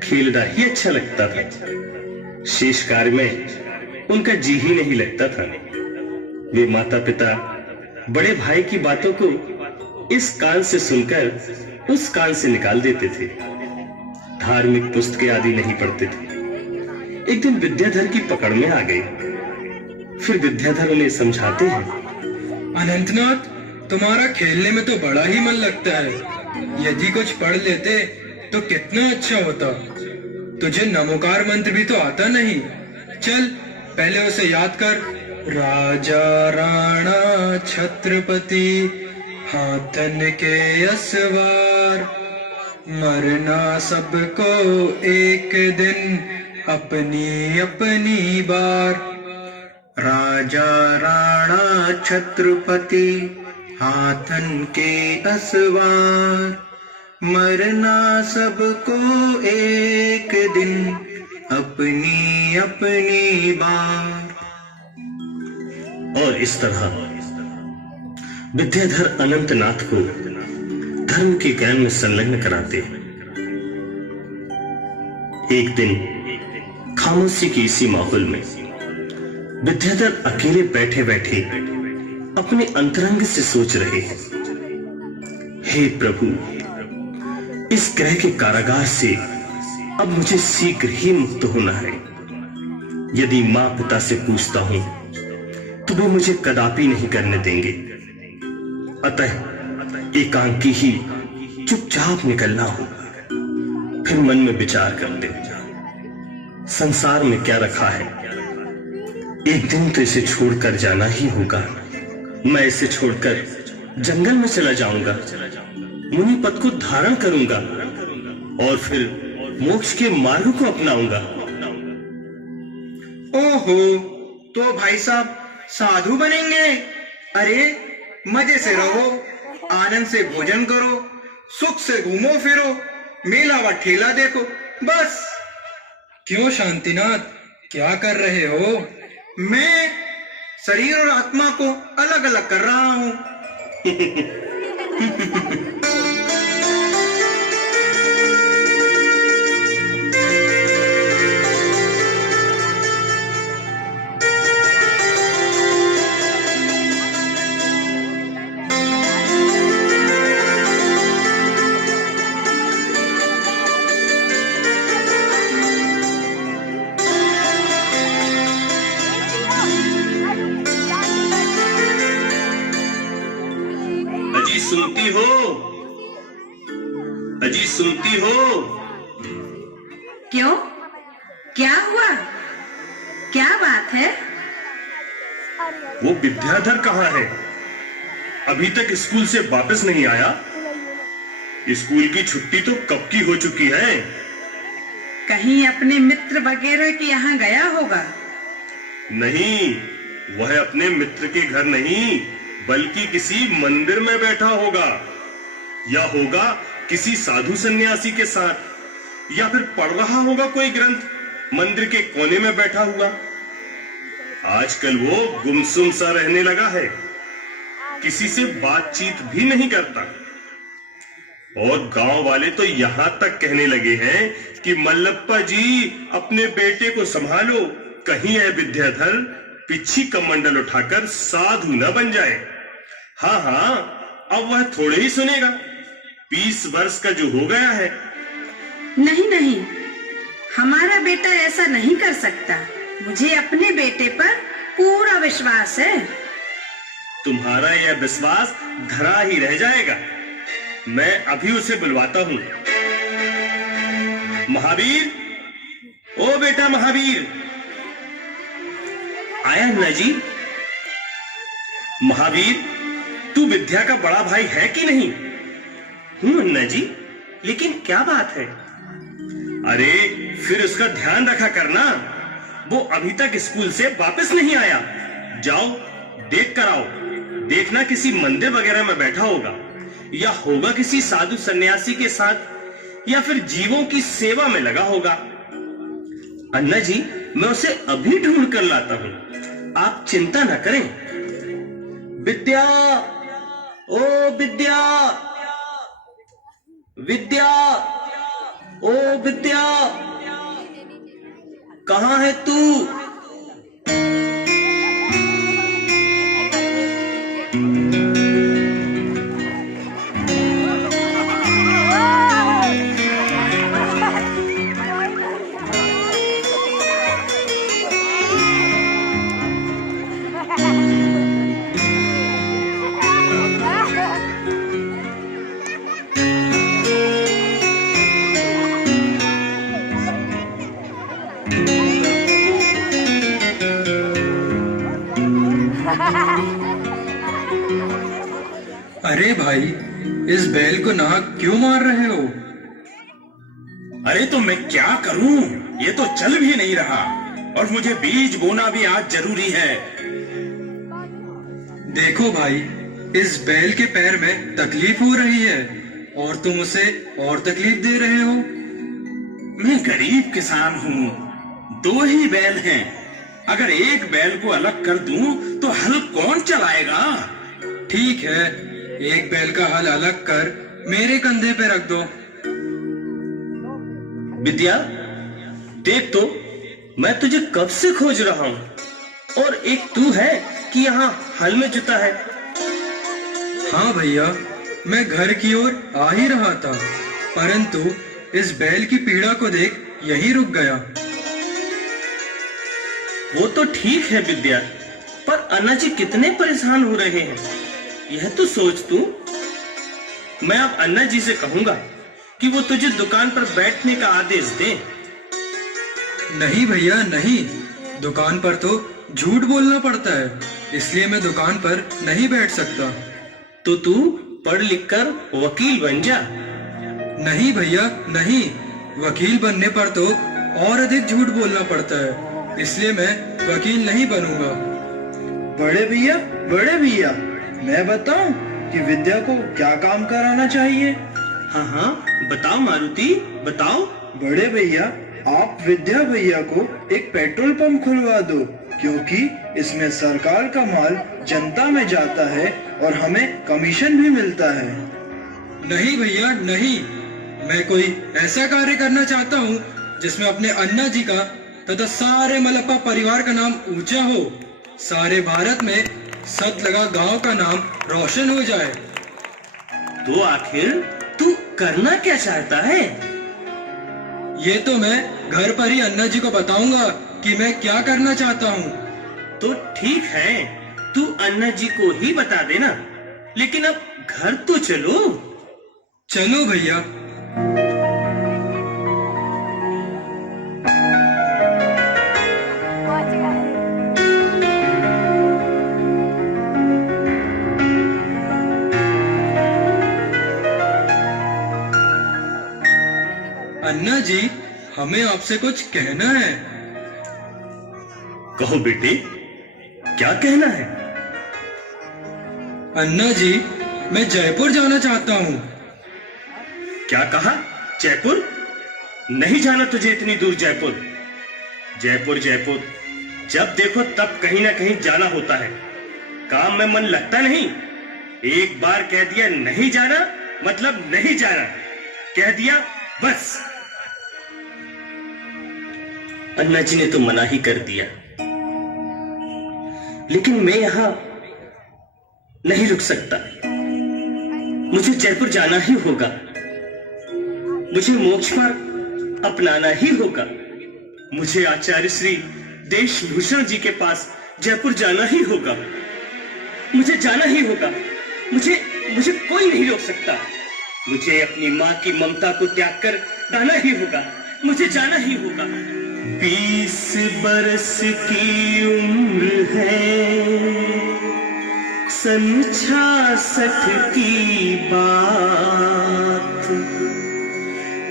खेलना ही अच्छा लगता था। शेष कार्य में उनका जी ही नहीं लगता था। वे माता पिता बड़े भाई की बातों को इस कान से सुनकर उस कान से निकाल देते थे। धार्मिक पुस्तकें आदि नहीं पढ़ते थे। एक दिन विद्याधर की पकड़ में आ गए। फिर विद्याधर उन्हें समझाते हैं, अनंतनाथ, तुम्हारा खेलने में तो बड़ा ही मन लगता है। यदि कुछ पढ़ लेते तो कितना अच्छा होता। तुझे नमोकार मंत्र भी तो आता नहीं। चल पहले उसे याद कर। राजा राणा छत्रपति हाथन के असवार, मरना सबको एक दिन अपनी अपनी बार। राजा राणा छत्रपति हाथन के असवार, मरना सबको एक दिन अपनी अपनी बार। और इस तरह विद्याधर अनंतनाथ को धर्म के ज्ञान में संलग्न कराते। एक दिन खामोशी के इसी माहौल में विद्याधर अकेले बैठे बैठे अपने अंतरंग से सोच रहे हैं, हे प्रभु, इस ग्रह के कारागार से अब मुझे शीघ्र ही मुक्त होना है। यदि मां पिता से पूछता हूं तो वे मुझे कदापि नहीं करने देंगे। अतः एकांकी ही चुपचाप निकलना होगा। फिर मन में विचार कर ले, संसार में क्या रखा है। एक दिन तो इसे छोड़कर जाना ही होगा। मैं इसे छोड़कर जंगल में चला जाऊंगा, मुनि पद को धारण करूंगा और फिर मोक्ष के मार्ग को अपनाऊंगा। ओहो, तो भाई साहब साधु बनेंगे? अरे मजे से रहो, आनंद से भोजन करो, सुख से घूमो फिरो, मेला व ठेला देखो, बस। क्यों शांतिनाथ, क्या कर रहे हो? मैं शरीर और आत्मा को अलग अलग कर रहा हूं। सुनती हो? अजी सुनती हो? क्यों, क्या हुआ? क्या बात है? वो विद्याधर कहाँ है? अभी तक स्कूल से वापस नहीं आया। स्कूल की छुट्टी तो कब की हो चुकी है। कहीं अपने मित्र वगैरह के यहाँ गया होगा। नहीं, वह अपने मित्र के घर नहीं बल्कि किसी मंदिर में बैठा होगा, या होगा किसी साधु सन्यासी के साथ, या फिर पढ़ रहा होगा कोई ग्रंथ मंदिर के कोने में बैठा हुआ। आजकल वो गुमसुम सा रहने लगा है, किसी से बातचीत भी नहीं करता। और गांव वाले तो यहां तक कहने लगे हैं कि मल्लप्पा जी अपने बेटे को संभालो, कहीं है विद्याधर पिछी कमंडल उठाकर साधु न बन जाए। हाँ हाँ, अब वह थोड़े ही सुनेगा। 20 वर्ष का जो हो गया है। नहीं नहीं, हमारा बेटा ऐसा नहीं कर सकता। मुझे अपने बेटे पर पूरा विश्वास है। तुम्हारा यह विश्वास धरा ही रह जाएगा। मैं अभी उसे बुलवाता हूं। महावीर, ओ बेटा महावीर। आया अन्ना जी? महावीर, तू विद्या का बड़ा भाई है कि नहीं? हूं अन्ना जी, लेकिन क्या बात है? अरे फिर उसका ध्यान रखा करना, वो अभी तक स्कूल से वापस नहीं आया। जाओ देख कर आओ। देखना किसी मंदिर वगैरह में बैठा होगा, या होगा किसी साधु सन्यासी के साथ, या फिर जीवों की सेवा में लगा होगा। अन्ना जी, मैं उसे अभी ढूंढ कर लाता हूं, आप चिंता न करें। विद्या, ओ विद्या, विद्या, ओ विद्या, कहां है तू? अरे भाई, इस बैल को नाक क्यों मार रहे हो? अरे तो मैं क्या करूं, ये तो चल भी नहीं रहा, और मुझे बीज बोना भी आज जरूरी है। देखो भाई, इस बैल के पैर में तकलीफ हो रही है और तुम उसे और तकलीफ दे रहे हो। मैं गरीब किसान हूं, 2 ही बैल हैं। अगर एक बैल को अलग कर दूं तो हल कौन चलाएगा? ठीक है, एक बैल का हल अलग कर मेरे कंधे पे रख दो। विद्या, देख तो, मैं तुझे कब से खोज रहा हूं, और एक तू है कि यहाँ हल में जुटा है। हाँ भैया, मैं घर की ओर आ ही रहा था, परंतु इस बैल की पीड़ा को देख यही रुक गया। वो तो ठीक है विद्या, पर अन्ना जी कितने परेशान हो रहे हैं, यह तो सोच तू। मैं अब अन्ना जी से कहूंगा कि वो तुझे दुकान पर बैठने का आदेश दे। नहीं भैया नहीं, दुकान पर तो झूठ बोलना पड़ता है, इसलिए मैं दुकान पर नहीं बैठ सकता। तो तू पढ़ लिख कर वकील बन जा। नहीं भैया नहीं, वकील बनने पर तो और अधिक झूठ बोलना पड़ता है, इसलिए मैं वकील नहीं बनूंगा। बड़े भैया, मैं बताऊं कि विद्या को क्या काम कराना चाहिए? हाँ हाँ, बताओ मारुति, बताओ। बड़े भैया, आप विद्या भैया को एक पेट्रोल पंप खुलवा दो, क्योंकि इसमें सरकार का माल जनता में जाता है और हमें कमीशन भी मिलता है। नहीं भैया नहीं, मैं कोई ऐसा कार्य करना चाहता हूँ जिसमें अपने अन्ना जी का तथा सारे मलप्पा परिवार का नाम ऊंचा हो, सारे भारत में सतलगा गांव का नाम रोशन हो जाए। तो आखिर तू करना क्या चाहता है? ये तो मैं घर पर ही अन्ना जी को बताऊंगा कि मैं क्या करना चाहता हूँ। तो ठीक है, तू अन्ना जी को ही बता देना, लेकिन अब घर तो चलो। चलो भैया। अन्ना जी, हमें आपसे कुछ कहना है। कहो बेटे, क्या कहना है? अन्ना जी, मैं जयपुर जाना चाहता हूँ। क्या कहा? जयपुर? नहीं जाना तुझे इतनी दूर जयपुर। जयपुर जयपुर, जब देखो तब कहीं ना कहीं जाना होता है, काम में मन लगता नहीं। एक बार कह दिया नहीं जाना मतलब नहीं जाना, कह दिया बस। अन्ना जी ने तो मना ही कर दिया, लेकिन मैं यहां नहीं रुक सकता। मुझे जयपुर जाना ही होगा, मुझे मोक्ष मार्ग अपनाना ही होगा। मुझे आचार्य श्री देशभूषण जी के पास जयपुर जाना ही होगा, मुझे जाना ही होगा। मुझे कोई नहीं रोक सकता। मुझे अपनी माँ की ममता को त्याग कर जाना ही होगा, मुझे जाना ही होगा। 20 बरस की उम्र है, सन 66 की बात,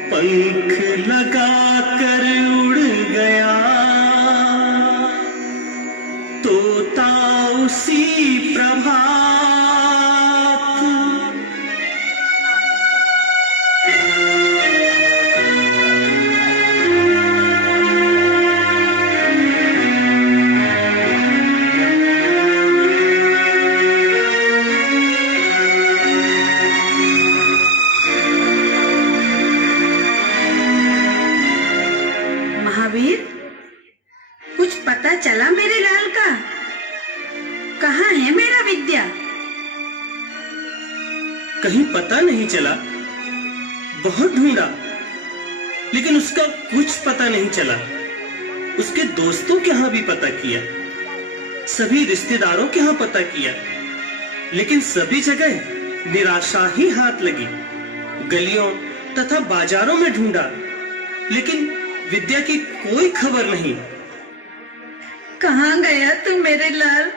पंख लगा कर उड़ गया तोता उसी कहीं पता नहीं चला। बहुत ढूंढा, लेकिन उसका कुछ पता नहीं चला। उसके दोस्तों के यहां भी पता किया, सभी रिश्तेदारों के यहां पता किया, लेकिन सभी जगह निराशा ही हाथ लगी। गलियों तथा बाजारों में ढूंढा, लेकिन विद्या की कोई खबर नहीं। कहाँ गया तू मेरे लाल,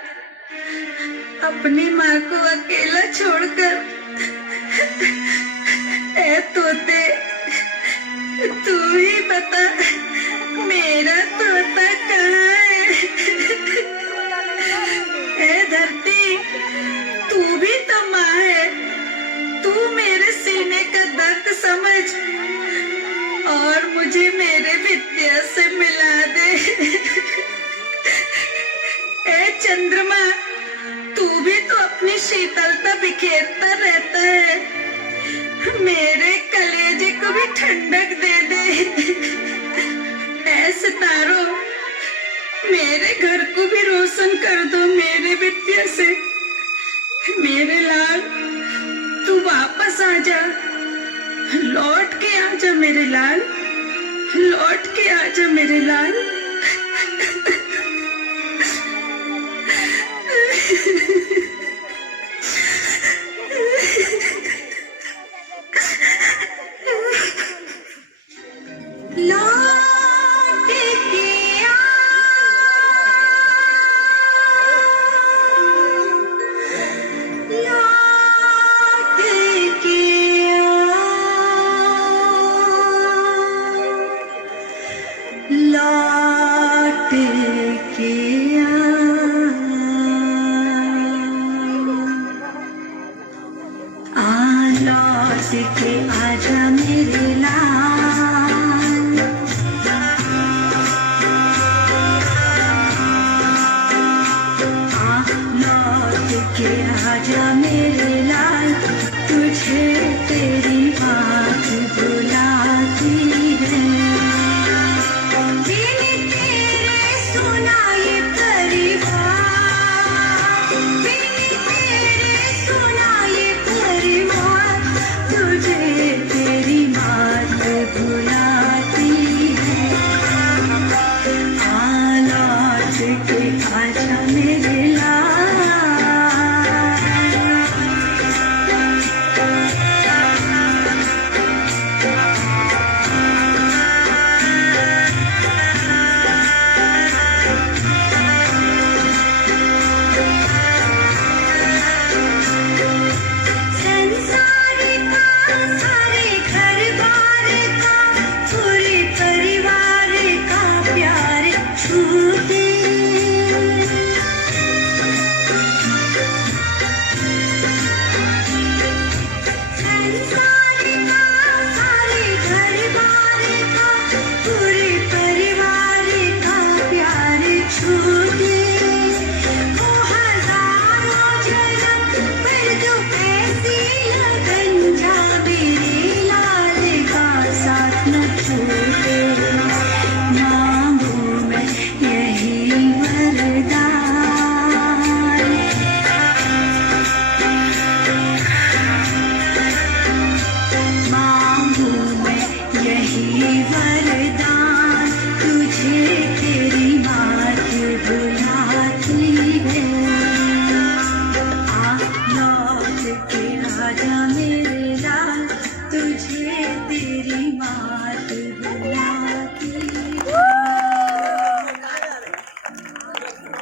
अपनी माँ को अकेला छोड़कर? ए तोते, तू ही बता, मेरा तोता कहाँ है? ए धरती, तू भी तो माँ है, तू मेरे सीने का दर्द समझ और मुझे मेरे विद्या से मिला दे। ए चंद्रमा, तू भी तो अपनी शीतलता बिखेरता रहता है, मेरे कलेजे को भी ठंडक दे दे। ऐ सितारों, मेरे घर को भी रोशन कर दो मेरे विद्या से। मेरे लाल, तू वापस आ जा, लौट के आ जा मेरे लाल, लौट के आ जा मेरे लाल।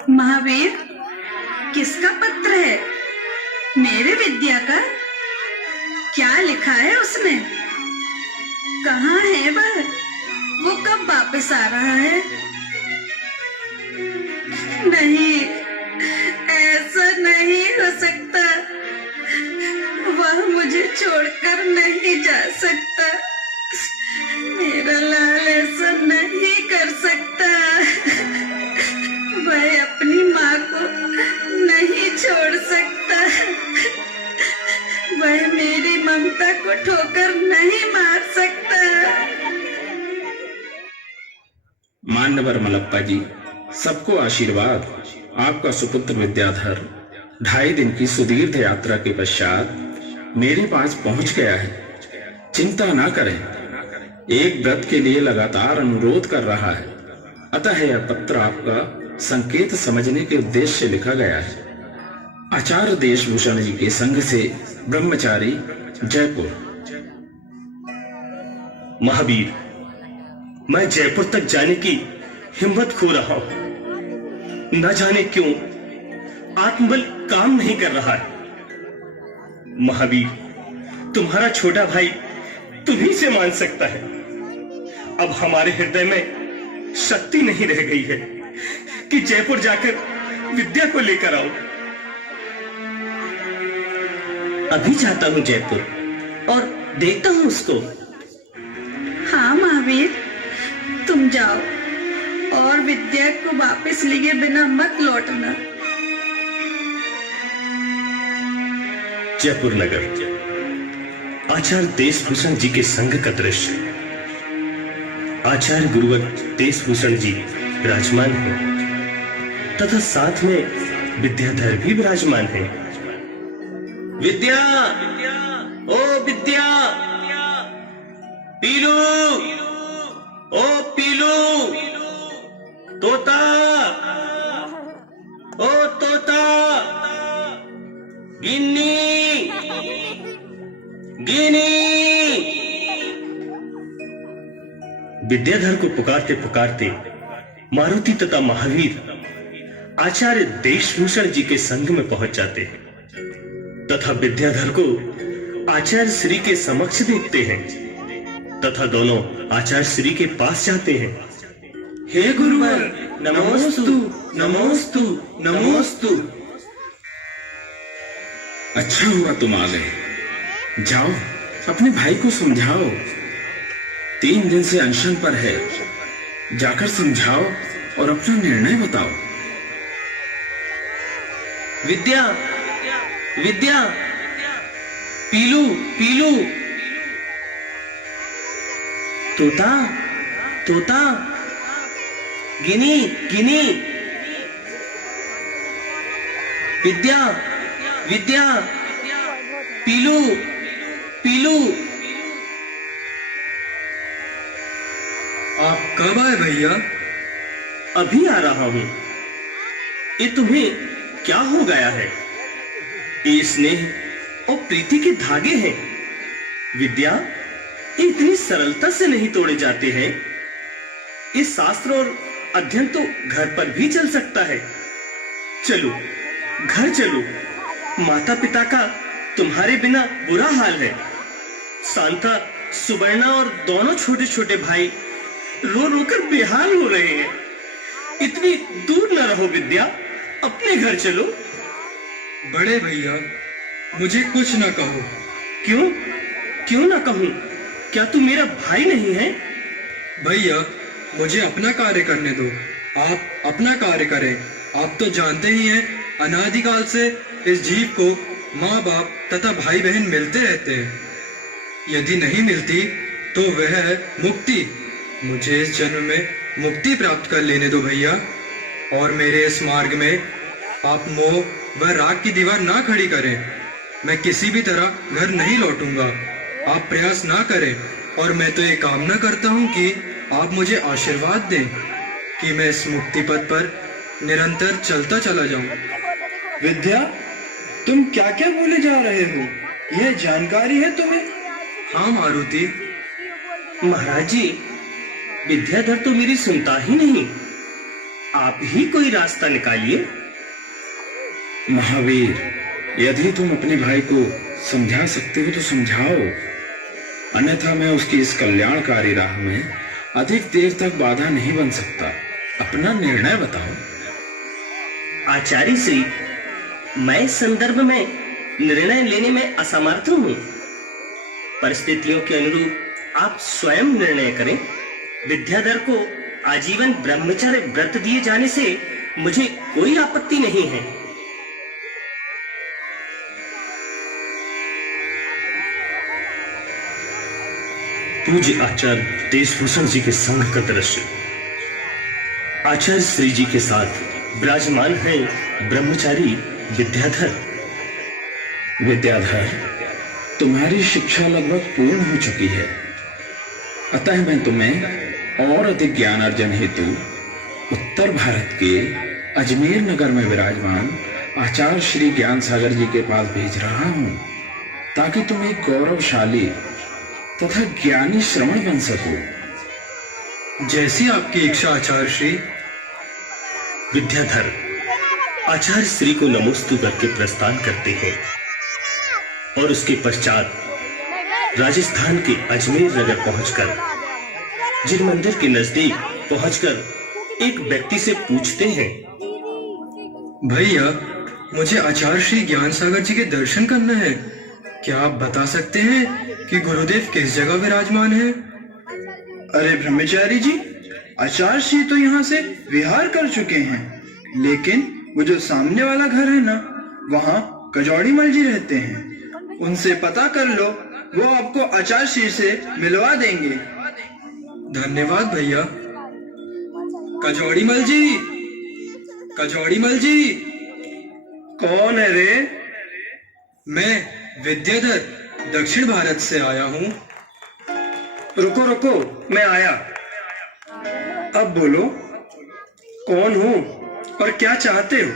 महावीर, किसका पत्र है? मेरे विद्या का? क्या लिखा है उसने? कहाँ है वह? वो कब वापस आ रहा है? नहीं, ऐसा नहीं हो सकता, वह मुझे छोड़कर नहीं जा सकता। मेरा लाल ऐसा नहीं कर सकता, वह अपनी माँ को नहीं छोड़ सकता, वह मेरी ममता को ठोकर नहीं मार सकता। मान्यवर मलप्पा जी, सबको आशीर्वाद। आपका सुपुत्र विद्याधर 2.5 दिन की सुदीर्घ यात्रा के पश्चात मेरे पास पहुंच गया है। चिंता ना करें, एक व्रत के लिए लगातार अनुरोध कर रहा है, अतः यह पत्र आपका संकेत समझने के उद्देश्य से लिखा गया है। आचार्य देशभूषण जी के संघ से ब्रह्मचारी, जयपुर। महावीर, मैं जयपुर तक जाने की हिम्मत खो रहा हूं। न जाने क्यों आत्मबल काम नहीं कर रहा है। महावीर, तुम्हारा छोटा भाई तुम्ही से मान सकता है। अब हमारे हृदय में शक्ति नहीं रह गई है कि जयपुर जाकर विद्या को लेकर आऊं। अभी जाता हूं जयपुर और देखता हूं उसको। हाँ महावीर, तुम जाओ और विद्या को वापस लिए बिना मत लौटना। जयपुर नगर, आचार्य देशभूषण जी के संघ का दृश्य। आचार्य गुरुवर देशभूषण जी विराजमान हैं तथा साथ में विद्याधर भी विराजमान हैं। विद्या, ओ विद्या, पीलू, ओ पीलू, तोता, ओ तोता, गिन्नी, गिनी। विद्याधर को पुकारते पुकारते मारुति तथा महावीर आचार्य देशभूषण जी के संघ में पहुंच जाते हैं तथा विद्याधर को आचार्य श्री के समक्ष देखते हैं तथा दोनों आचार्य श्री के पास जाते हैं। हे गुरुवर, नमोस्तु, नमोस्तु, नमोस्तु। अच्छा हुआ तुम आ गए। जाओ, अपने भाई को समझाओ। 3 दिन से अनशन पर है, जाकर समझाओ और अपना निर्णय बताओ। विद्या, विद्या, पीलू, पीलू, तोता, तोता, गिनी, गिनी, विद्या, विद्या, पीलू, पीलू। आप कब आए भैया? अभी आ रहा हूं। ये तुम्हें क्या हो गया है? ये स्नेह और प्रीति के धागे हैं। विद्या, ये इतनी सरलता से नहीं तोड़े जाते हैं। ये शास्त्र और अध्ययन तो घर पर भी चल सकता है। चलो, घर चलो। माता पिता का तुम्हारे बिना बुरा हाल है। शांता, सुवर्णा और दोनों छोटे छोटे भाई रो रो कर बेहाल हो रहे हैं। इतनी दूर न रहो विद्या, अपने घर चलो। बड़े भैया, मुझे कुछ न कहो। क्यों? क्यों ना कहूं? क्या तू मेरा भाई नहीं है? भैया, मुझे अपना कार्य करने दो। आप अपना कार्य करें। आप तो जानते ही हैं, अनादिकाल से इस जीव को माँ बाप तथा भाई बहन मिलते रहते हैं। यदि नहीं मिलती तो वह है मुक्ति। मुझे इस जन्म में मुक्ति प्राप्त कर लेने दो भैया। और मेरे इस मार्ग में आप मोह व राग की दीवार ना खड़ी करें। मैं किसी भी तरह घर नहीं लौटूंगा। आप प्रयास ना करें। और मैं तो ये कामना करता हूँ कि आप मुझे आशीर्वाद दें कि मैं इस मुक्ति पथ पर निरंतर चलता चला जाऊं। विद्या, तुम क्या क्या बोले जा रहे हो? यह जानकारी है तुम्हें? हाँ मारुति। महाराज जी, विद्याधर तो मेरी सुनता ही नहीं। आप ही कोई रास्ता निकालिए। महावीर, यदि तुम अपने भाई को समझा सकते हो तो समझाओ, अन्यथा मैं उसकी इस कल्याणकारी राह में अधिक देर तक बाधा नहीं बन सकता। अपना निर्णय बताओ। आचार्य श्री, मैं इस संदर्भ में निर्णय लेने में असमर्थ हूं। परिस्थितियों के अनुरूप आप स्वयं निर्णय करें। विद्याधर को आजीवन ब्रह्मचर्य व्रत दिए जाने से मुझे कोई आपत्ति नहीं है। पूज्य आचार्य देशभूषण जी के संघ का दृश्य। आचार्य श्री जी के साथ विराजमान है ब्रह्मचारी विद्याधर। विद्याधर, तुम्हारी शिक्षा लगभग पूर्ण हो चुकी है, अतः मैं तुम्हें और अधिक ज्ञान अर्जन हेतु उत्तर भारत के अजमेर नगर में विराजमान आचार्य श्री ज्ञान सागर जी के पास भेज रहा हूं, ताकि तुम एक गौरवशाली तथा ज्ञानी श्रमण बन सको। जैसी आपकी इच्छा आचार्य श्री। विद्याधर आचार्य श्री को नमोस्तु करके प्रस्थान करते हैं और उसके पश्चात राजस्थान के अजमेर नगर पहुंचकर जिन मंदिर के नजदीक पहुंचकर एक व्यक्ति से पूछते हैं, भैया मुझे आचार्य श्री ज्ञान सागर जी के दर्शन करना है, क्या आप बता सकते हैं कि गुरुदेव किस जगह विराजमान है? अरे ब्रह्मचारी जी, आचार्य श्री तो यहाँ से विहार कर चुके हैं, लेकिन वो जो सामने वाला घर है ना, वहाँ कजौड़ी मल जी रहते हैं। उनसे पता कर लो, वो आपको आचार्य श्री से मिलवा देंगे। धन्यवाद भैया। कजौड़ी मल जी, कजौड़ी मल जी। कौन है रे? मैं विद्याधर दक्षिण भारत से आया हूँ। रुको रुको, मैं आया। अब बोलो, कौन हो और क्या चाहते हो?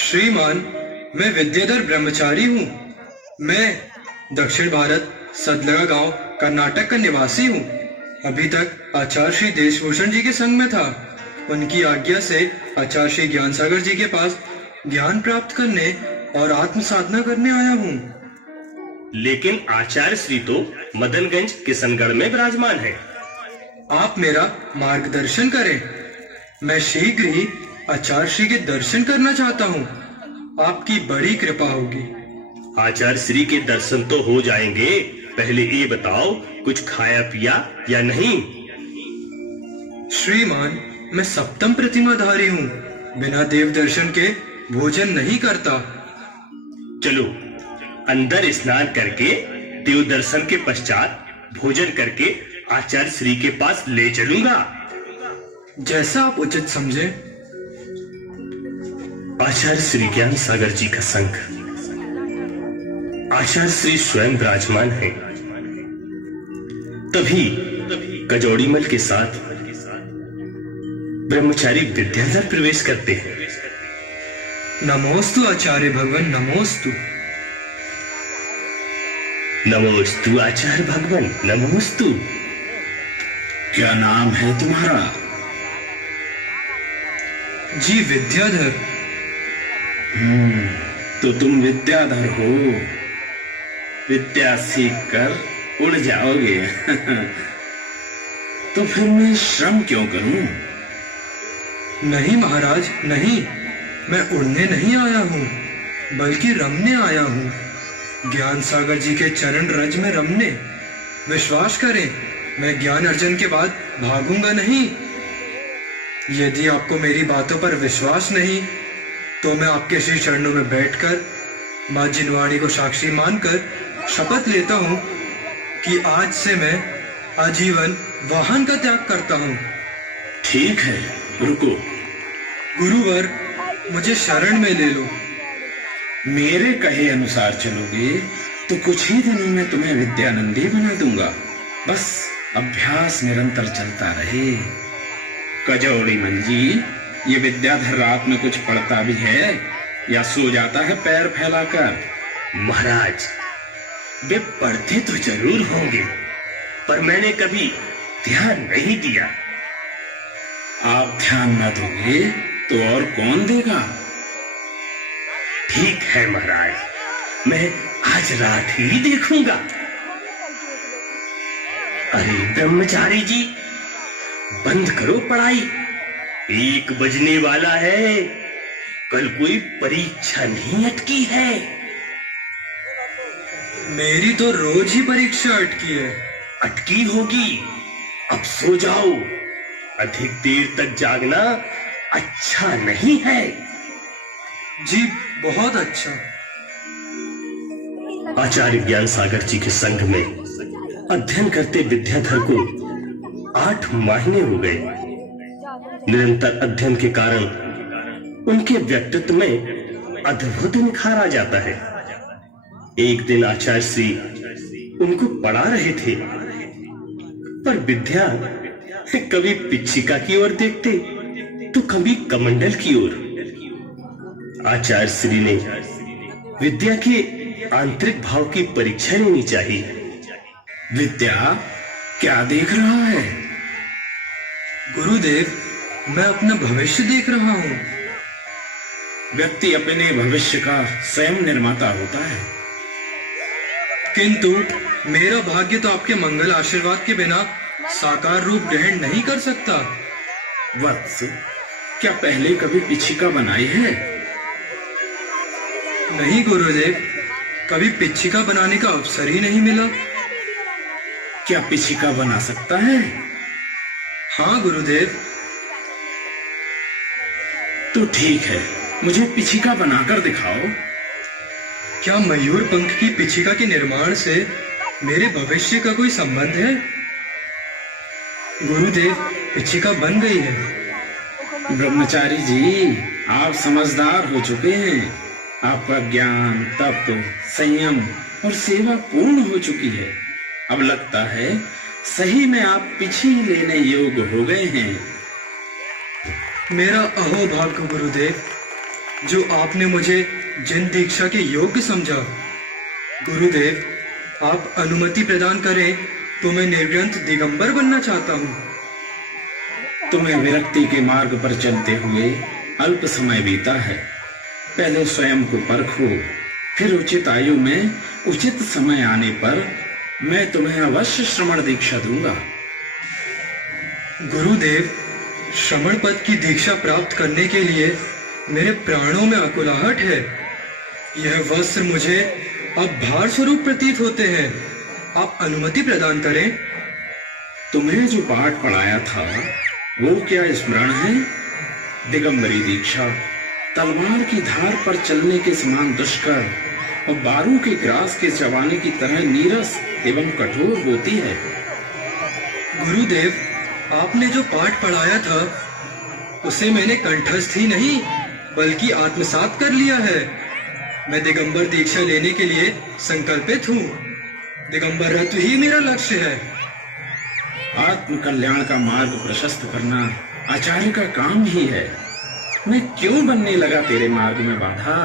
श्रीमान, मैं विद्याधर ब्रह्मचारी हूँ। मैं दक्षिण भारत सदलगा गांव कर्नाटक का निवासी हूँ। अभी तक आचार्य श्री देशभूषण जी के संग में था। उनकी आज्ञा से आचार्य श्री ज्ञान सागर जी के पास ज्ञान प्राप्त करने और आत्म साधना करने आया हूँ। लेकिन आचार्य श्री तो मदनगंज किशनगढ़ में विराजमान है। आप मेरा मार्गदर्शन करें। मैं शीघ्र ही आचार्य श्री के दर्शन करना चाहता हूँ। आपकी बड़ी कृपा होगी। आचार्य श्री के दर्शन तो हो जाएंगे, पहले ये बताओ कुछ खाया पिया या नहीं? श्रीमान, मैं सप्तम प्रतिमाधारी हूँ। बिना देव दर्शन के भोजन नहीं करता। चलो अंदर स्नान करके देव दर्शन के पश्चात भोजन करके आचार्य श्री के पास ले चलूंगा। जैसा आप उचित समझे। आचार्य श्री ज्ञान सागर जी का संग आचार्य श्री स्वयं विराजमान है। तभी कजौड़ीमल के साथ ब्रह्मचारी विद्याधर प्रवेश करते हैं। नमोस्तु आचार्य भगवान, नमोस्तु। नमोस्तु आचार्य भगवान, नमोस्तु। क्या नाम है तुम्हारा? जी विद्याधर। तो तुम विद्याधर हो। विद्या सीख कर उड़ जाओगे। तो फिर मैं श्रम क्यों करूं? नहीं महाराज, नहीं। मैं उड़ने नहीं आया हूँ, बल्कि रमने आया हूँ। ज्ञान सागर जी के चरण रज में रमने। विश्वास करें, मैं ज्ञान अर्जन के बाद भागूंगा नहीं। यदि आपको मेरी बातों पर विश्वास नहीं, तो मैं आपके श्री चरणों में बैठकर मां जिनवाणी को साक्षी मानकर शपथ लेता हूँ कि आज से मैं आजीवन वाहन का त्याग करता हूँ। ठीक है, रुको। गुरुवर, मुझे शरण में ले लो। मेरे कहे अनुसार चलोगे तो कुछ ही दिनों में तुम्हें विद्यानंदी बना दूंगा। बस अभ्यास निरंतर चलता रहे। कजौड़ीमल जी, ये विद्याधर रात में कुछ पढ़ता भी है या सो जाता है पैर फैलाकर? महाराज, वे पढ़ते तो जरूर होंगे, पर मैंने कभी ध्यान नहीं दिया। आप ध्यान न दोगे तो और कौन देगा? ठीक है महाराज, मैं आज रात ही देखूंगा। अरे ब्रह्मचारी जी, बंद करो पढ़ाई। 1 बजने वाला है। कल कोई परीक्षा नहीं अटकी है? मेरी तो रोज ही परीक्षा अटकी है। अटकी होगी। अब सो जाओ। अधिक देर तक जागना अच्छा नहीं है। जी बहुत अच्छा। आचार्य ज्ञान सागर जी के संग में अध्ययन करते विद्याधर को 8 महीने हो गए। निरंतर अध्ययन के कारण उनके व्यक्तित्व में अद्भुत निखार आ जाता है। एक दिन आचार्य श्री उनको पढ़ा रहे थे, पर विद्या कभी पिच्छिका की ओर देखते तो कभी कमंडल की ओर। आचार्य श्री ने विद्या के आंतरिक भाव की परीक्षा लेनी चाहिए। विद्या क्या देख रहा है? गुरुदेव, मैं अपना भविष्य देख रहा हूँ। व्यक्ति अपने भविष्य का स्वयं निर्माता होता है। किंतु मेरा भाग्य तो आपके मंगल आशीर्वाद के बिना साकार रूप ग्रहण नहीं कर सकता। वत्स, क्या पहले कभी पिच्छिका बनाई है? नहीं गुरुदेव, कभी पिच्छिका बनाने का अवसर ही नहीं मिला। क्या पिच्छिका बना सकता है? हाँ गुरुदेव। तो ठीक है, मुझे पिच्छिका बनाकर दिखाओ। क्या मयूर पंख की पिच्छिका के निर्माण से मेरे भविष्य का कोई संबंध है? गुरुदेव, पिच्छिका बन गई है। ब्रह्मचारी जी, आप समझदार हो चुके हैं। आपका ज्ञान, तप, संयम और सेवा पूर्ण हो चुकी है। अब लगता है सही में आप पिछी लेने योग्य हो गए हैं। मेरा अहोभाग्य गुरुदेव, जो आपने मुझे जिन दीक्षा के योग्य समझा। गुरुदेव, आप अनुमति प्रदान करें तो मैं निर्ग्रंथ दिगंबर बनना चाहता हूँ। तुम्हें विरक्ति के मार्ग पर चलते हुए अल्प समय बीता है। पहले स्वयं को परखो, फिर उचित आयु में उचित समय आने पर मैं तुम्हें अवश्य श्रमण दीक्षा दूंगा। गुरुदेव, श्रमण पद की दीक्षा प्राप्त करने के लिए मेरे प्राणों में आकुलाहट है। यह वस्त्र मुझे अब भार स्वरूप प्रतीत होते हैं। आप अनुमति प्रदान करें। तुम्हें जो पाठ पढ़ाया था वो क्या स्मरण है? दिगंबरी दीक्षा तलवार की धार पर चलने के समान दुष्कर और बारू के ग्रास के चबाने की तरह नीरस एवं कठोर होती है। गुरुदेव, आपने जो पाठ पढ़ाया था उसे मैंने कंठस्थ ही नहीं बल्कि आत्मसात कर लिया है। मैं दिगंबर दीक्षा लेने के लिए संकल्पित हूँ। दिगंबर रत्व ही मेरा लक्ष्य है। आत्म कल्याण का मार्ग प्रशस्त करना आचार्य का काम ही है। मैं क्यों बनने लगा तेरे मार्ग में बाधा?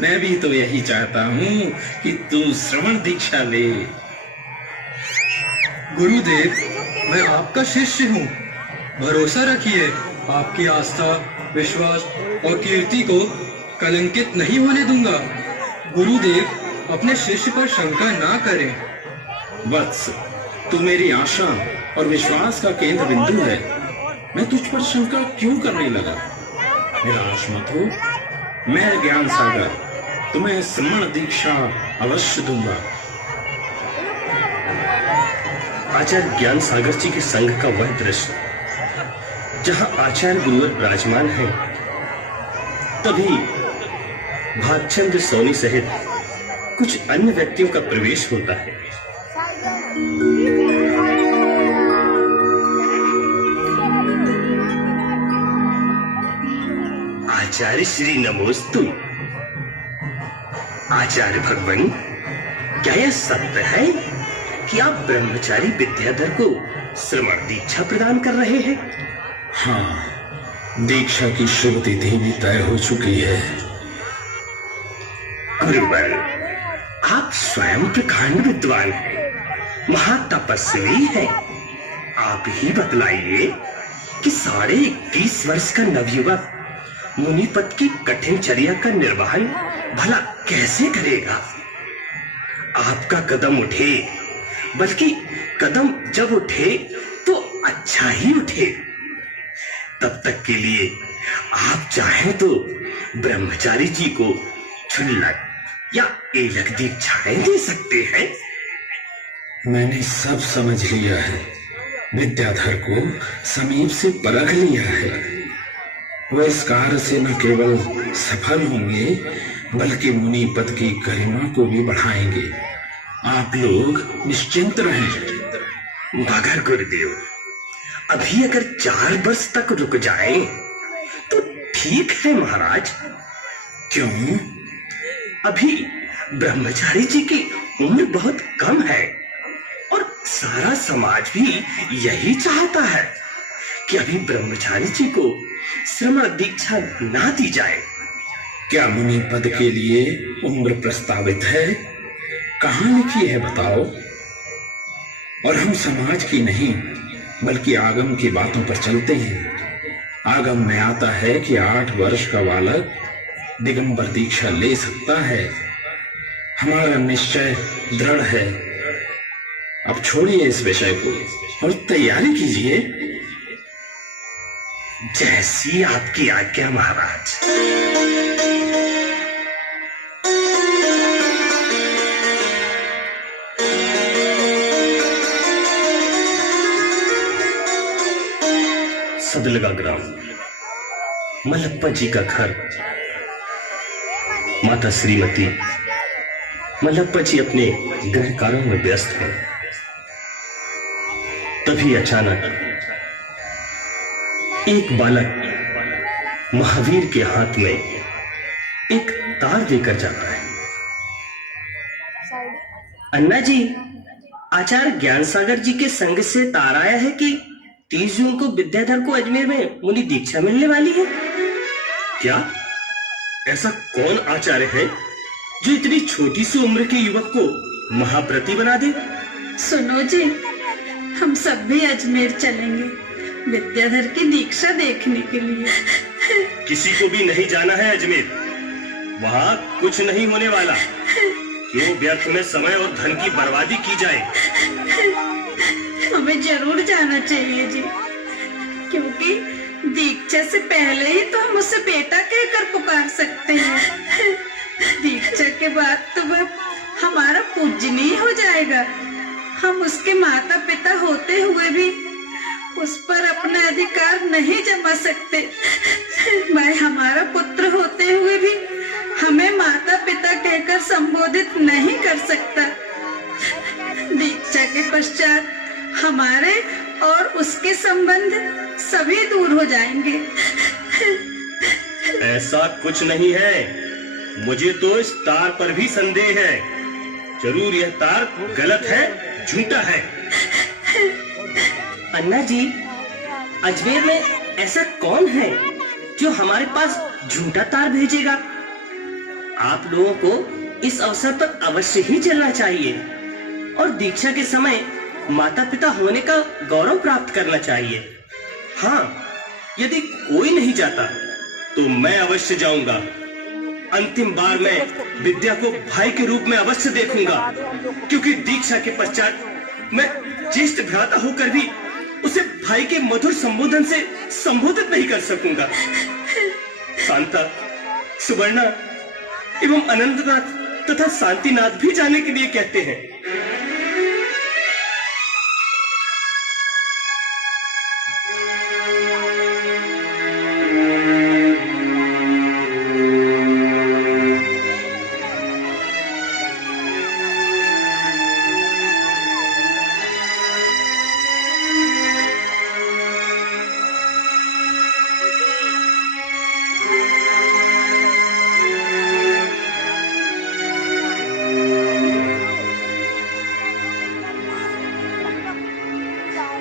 मैं भी तो यही चाहता हूँ कि तू श्रवण दीक्षा ले। गुरुदेव, मैं आपका शिष्य हूँ। भरोसा रखिए, आपकी आस्था, विश्वास और कीर्ति को कलंकित नहीं होने दूंगा। गुरुदेव, अपने शिष्य पर शंका ना करें। वत्स, तू मेरी आशा और विश्वास का केंद्र बिंदु है। मैं तुझ पर शंका क्यों करने लगा? निराश मत हो। मैं ज्ञान सागर तुम्हें श्रमण दीक्षा अवश्य दूंगा। आचार्य ज्ञान सागर जी के संग का वह दृश्य जहां आचार्य गुरुवर विराजमान है, तभी भागचंद्र सोनी सहित कुछ अन्य व्यक्तियों का प्रवेश होता है। आचार्य श्री नमोस्तु। आचार्य भगवान, क्या यह सत्य है कि आप ब्रह्मचारी विद्याधर को श्रमण दीक्षा प्रदान कर रहे हैं? हाँ, दीक्षा की शुभ तिथि भी तय हो चुकी है। गुरुवर, आप स्वयं प्रकांड विद्वान हैं, महातपस्वी हैं। आप ही बतलाइए कि 21.5 वर्ष का नवयुवक मुनिपद की कठिन चर्या का निर्वहन भला कैसे करेगा? आपका कदम उठे, बल्कि कदम जब उठे तो अच्छा ही उठे। तब तक के लिए आप चाहें तो ब्रह्मचारी जी को क्षुल्लक या एलक दीक्षाएं दे सकते हैं। मैंने सब समझ लिया है। विद्याधर को समीप से परख लिया है। वह इस कार्य से न केवल सफल होंगे बल्कि मुनि पद की गरिमा को भी बढ़ाएंगे। आप लोग निश्चिंत रहें। मगर गुरुदेव, अभी अगर 4 वर्ष तक रुक जाएं तो ठीक है महाराज। क्यों? अभी ब्रह्मचारी जी की उम्र बहुत कम है और सारा समाज भी यही चाहता है कि अभी ब्रह्मचारी जी को श्रमण दीक्षा ना दी जाए। क्या मुनि पद के लिए उम्र प्रस्तावित है? कहाँ लिखी है बताओ? और हम समाज की नहीं बल्कि आगम की बातों पर चलते हैं। आगम में आता है कि 8 वर्ष का बालक दिगंबर दीक्षा ले सकता है। हमारा निश्चय दृढ़ है। अब छोड़िए इस विषय को और तैयारी कीजिए। जैसी आपकी आज्ञा महाराज। सदलगा ग्राम, मलप्पा जी का घर। माता श्रीमती मलप्पा जी अपने गृह कार्यों में व्यस्त हैं। तभी अचानक एक बालक महावीर के हाथ में एक तार देकर जाता है। अन्ना जी, आचार्य ज्ञान सागर जी के संग से तार आया है कि 30 जून को विद्याधर को अजमेर में मुनि दीक्षा मिलने वाली है। क्या ऐसा कौन आचार्य है जो इतनी छोटी सी उम्र के युवक को महाप्रति बना दे? सुनो जी, हम सब भी अजमेर चलेंगे विद्याधर की दीक्षा देखने के लिए। किसी को भी नहीं जाना है अजमेर। वहाँ कुछ नहीं होने वाला। क्यों व्यर्थ में समय और धन की बर्बादी की जाए? हमें जरूर जाना चाहिए जी, क्योंकि दीक्षा से पहले ही तो हम उसे बेटा कहकर पुकार सकते हैं। दीक्षा के बाद तो वह हमारा पूजनीय हो जाएगा। हम उसके माता पिता होते हुए भी उस पर अपना अधिकार नहीं जमा सकते। वह हमारा पुत्र होते हुए भी हमें माता पिता कहकर संबोधित नहीं कर सकता। दीक्षा के पश्चात हमारे और उसके संबंध सभी दूर हो जाएंगे। ऐसा कुछ नहीं है। मुझे तो इस तार पर भी संदेह है। जरूर यह तार गलत है, झूठा है। अन्ना जी, अजमेर में ऐसा कौन है जो हमारे पास झूठा तार भेजेगा? आप लोगों को इस अवसर पर अवश्य ही चलना चाहिए और दीक्षा के समय माता पिता होने का गौरव प्राप्त करना चाहिए। हाँ, यदि कोई नहीं जाता तो मैं अवश्य जाऊंगा। अंतिम बार मैं विद्या को भाई के रूप में अवश्य देखूंगा, क्योंकि दीक्षा के पश्चात मैं ज्येष्ठ भ्राता होकर भी उसे भाई के मधुर संबोधन से संबोधित नहीं कर सकूंगा। शांता, सुवर्णा एवं अनंतनाथ तथा शांतिनाथ भी जाने के लिए कहते हैं।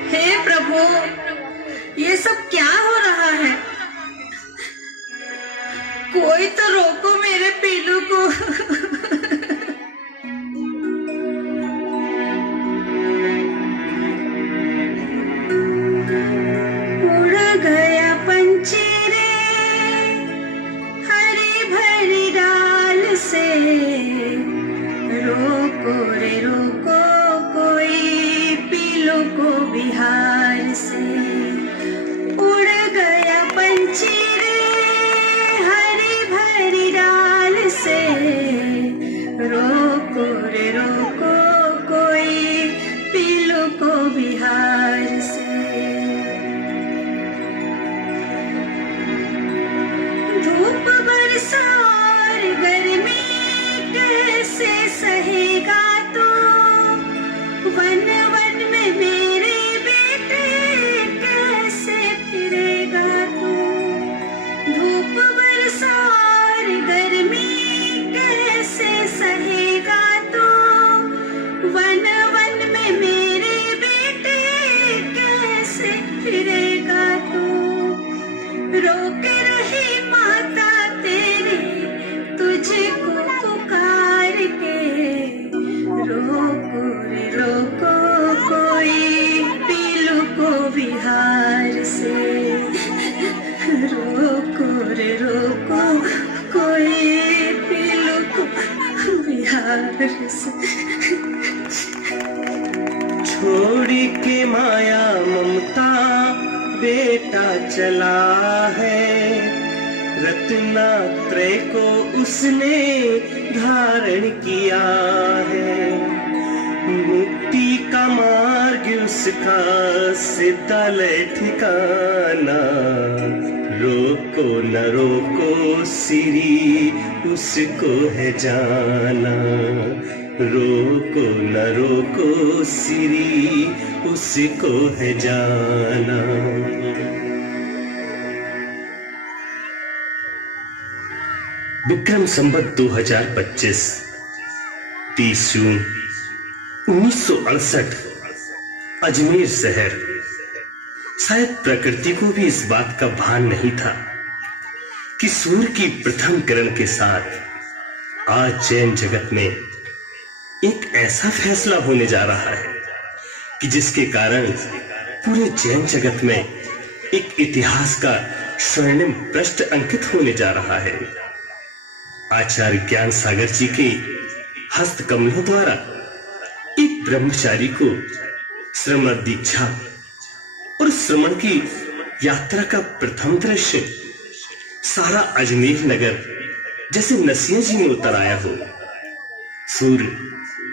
हे प्रभु, ये सब क्या हो रहा है? कोई तो रोको मेरे पीलू को। उड़ गया पंछी रे हरी भरी डाल से, रोको रे रोको कोई पीलू को बिहार से। उड़ गया पंछी रे हरी भरी डाल से, रोको रे रोको कोई पीलू को बिहार से। धूप बरसा और गर्मी कैसे सहेगा तो, वन वन में मेरे बेटे कैसे फिरेगा तो। धूप बरसा और गर्मी कैसे सहेगा छोड़ के माया ममता बेटा चला है, रत्नात्रय को उसने धारण किया है। मुक्ति का मार्ग उसका सिद्धालय ठिकाना, रोको न रोको सिरी उसको है जाना, रोको न रोको सिरी उसको है जाना। विक्रम संवत 2025 30 जून 1968 अजमेर शहर। शायद प्रकृति को भी इस बात का भान नहीं था कि सूर्य की प्रथम किरण के साथ आज जैन जगत में एक ऐसा फैसला होने जा रहा है कि जिसके कारण पूरे जैन जगत में एक इतिहास का स्वर्णिम पृष्ठ अंकित होने जा रहा है। आचार्य ज्ञान सागर जी के हस्त कमलों द्वारा एक ब्रह्मचारी को श्रमण दीक्षा और श्रमण की यात्रा का प्रथम दृश्य सारा अजमेर नगर जैसे नसिया जी में उतर आया हो। सूर्य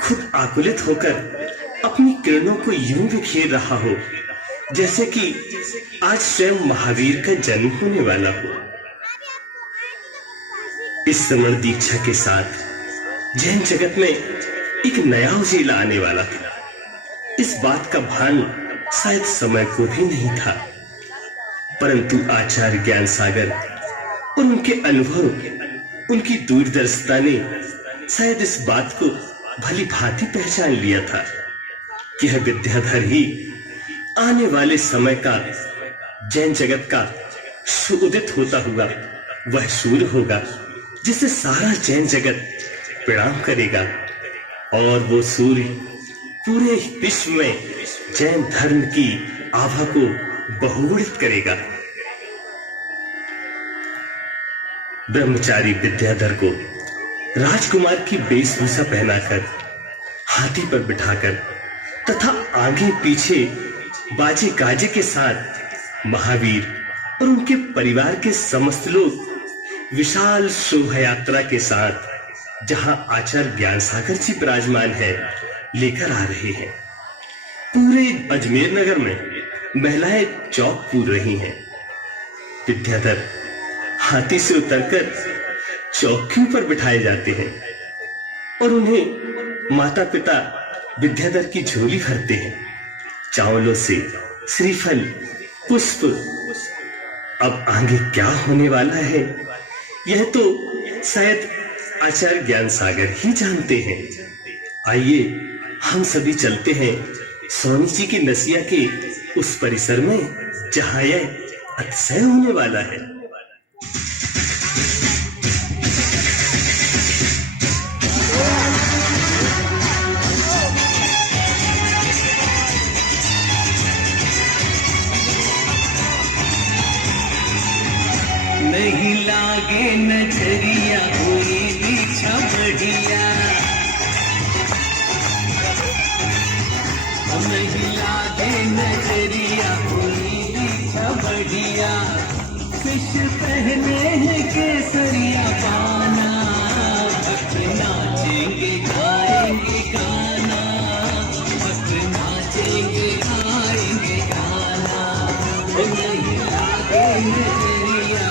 खुद आकुलित होकर अपनी किरणों को यूं बिखेर रहा हो जैसे कि आज स्वयं महावीर का जन्म होने वाला हो। इस श्रमण दीक्षा के साथ जैन जगत में एक नया उजीला आने वाला था। इस बात का भान शायद समय को भी नहीं था, परंतु आचार्य ज्ञान सागर और उनके अनुभव, उनकी दूरदर्शिता ने शायद इस बात को भली भांति पहचान लिया था कि यह विद्याधर ही आने वाले समय का जैन जगत का सुउदित होता हुआ वह सूर्य होगा जिसे सारा जैन जगत प्रणाम करेगा, और वो सूर्य पूरे विश्व में जैन धर्म की आभा को बहुगुणित करेगा। ब्रह्मचारी विद्याधर को राजकुमार की वेशभूषा पहनाकर हाथी पर बिठाकर तथा आगे पीछे बाजे गाजे के साथ महावीर और उनके परिवार के समस्त लोग विशाल शोभा यात्रा के साथ जहां आचार्य ज्ञान सागर जी विराजमान है लेकर आ रहे हैं। पूरे अजमेर नगर में महिलाएं चौक पूर रही हैं। विद्याधर हाथी से उतरकर चौकियों पर बिठाए जाते हैं और उन्हें माता पिता विद्याधर की झोली भरते हैं चावलों से, श्रीफल, पुष्प। अब आगे क्या होने वाला है यह तो शायद आचार्य ज्ञान सागर ही जानते हैं। आइए हम सभी चलते हैं स्वामी जी की नसिया के उस परिसर में जहां यह अतिशय होने वाला है। नहीं लागे नजरिया कोई पीछा बढ़िया, नहीं लागे नजरिया कोई पीछा बढ़िया। फिश पहने हैं केसरिया पाना, भक्त नाचेंगे गाएंगे गाना, भक्त नाचेंगे गाएंगे गाना। नहीं लागे नजरिया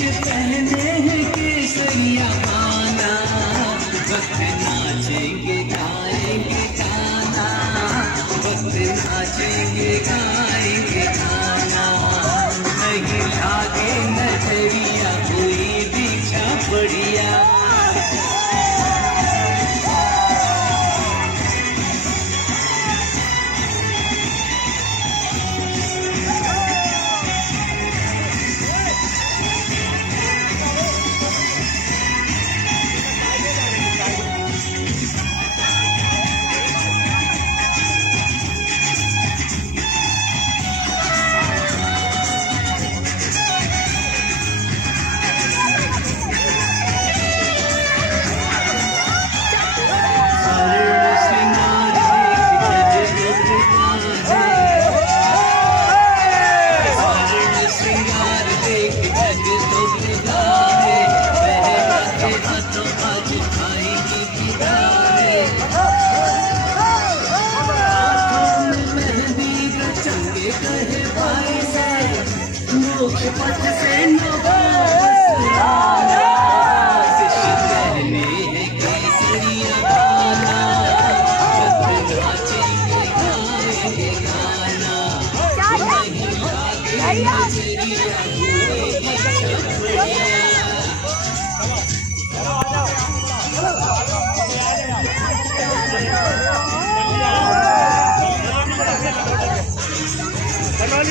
पहने हैं केसरिया पाना, भक्त नाचेंगे गाएंगे गाना, भक्त नाचेंगे गाएंगे गाना। नहीं लागे नजरिया कोई पीछा बढ़िया।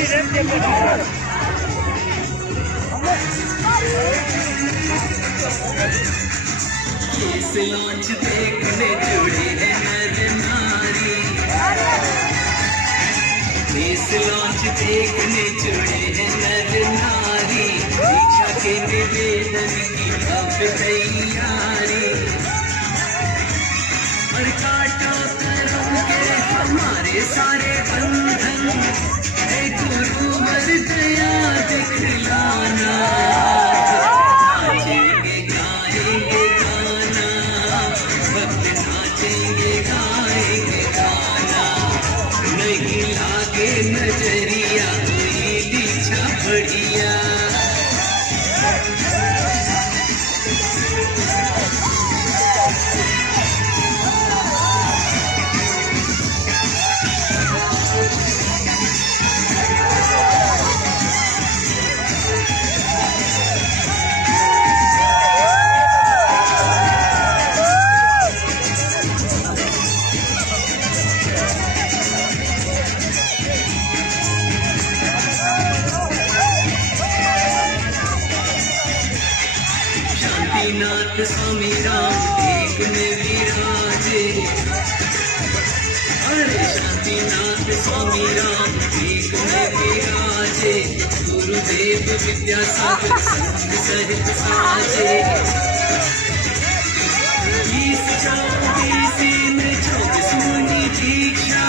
इस लॉन्च देखने जुड़े हैं नर नारी, इस लॉन्च देखने जुड़े हैं नर नारी, दीक्षा के निवेदन की अब तैयारी, और काटो कर्म के हमारे सारे बंधन, हे गुरुवर दया दिखलाना, नाचेंगे गाएंगे गाना, भक्त नाचेंगे गाएंगे गाना, नहीं लागे नजरिया कोई दीक्षा बढ़िया। शांतिनाथ स्वामी राम एक में विराजे, अरे शांतिनाथ स्वामी राम एक में विराजे, गुरुदेव विद्यासागर संग सहित साजे, 20-24 में 24 मुनि दीक्षा,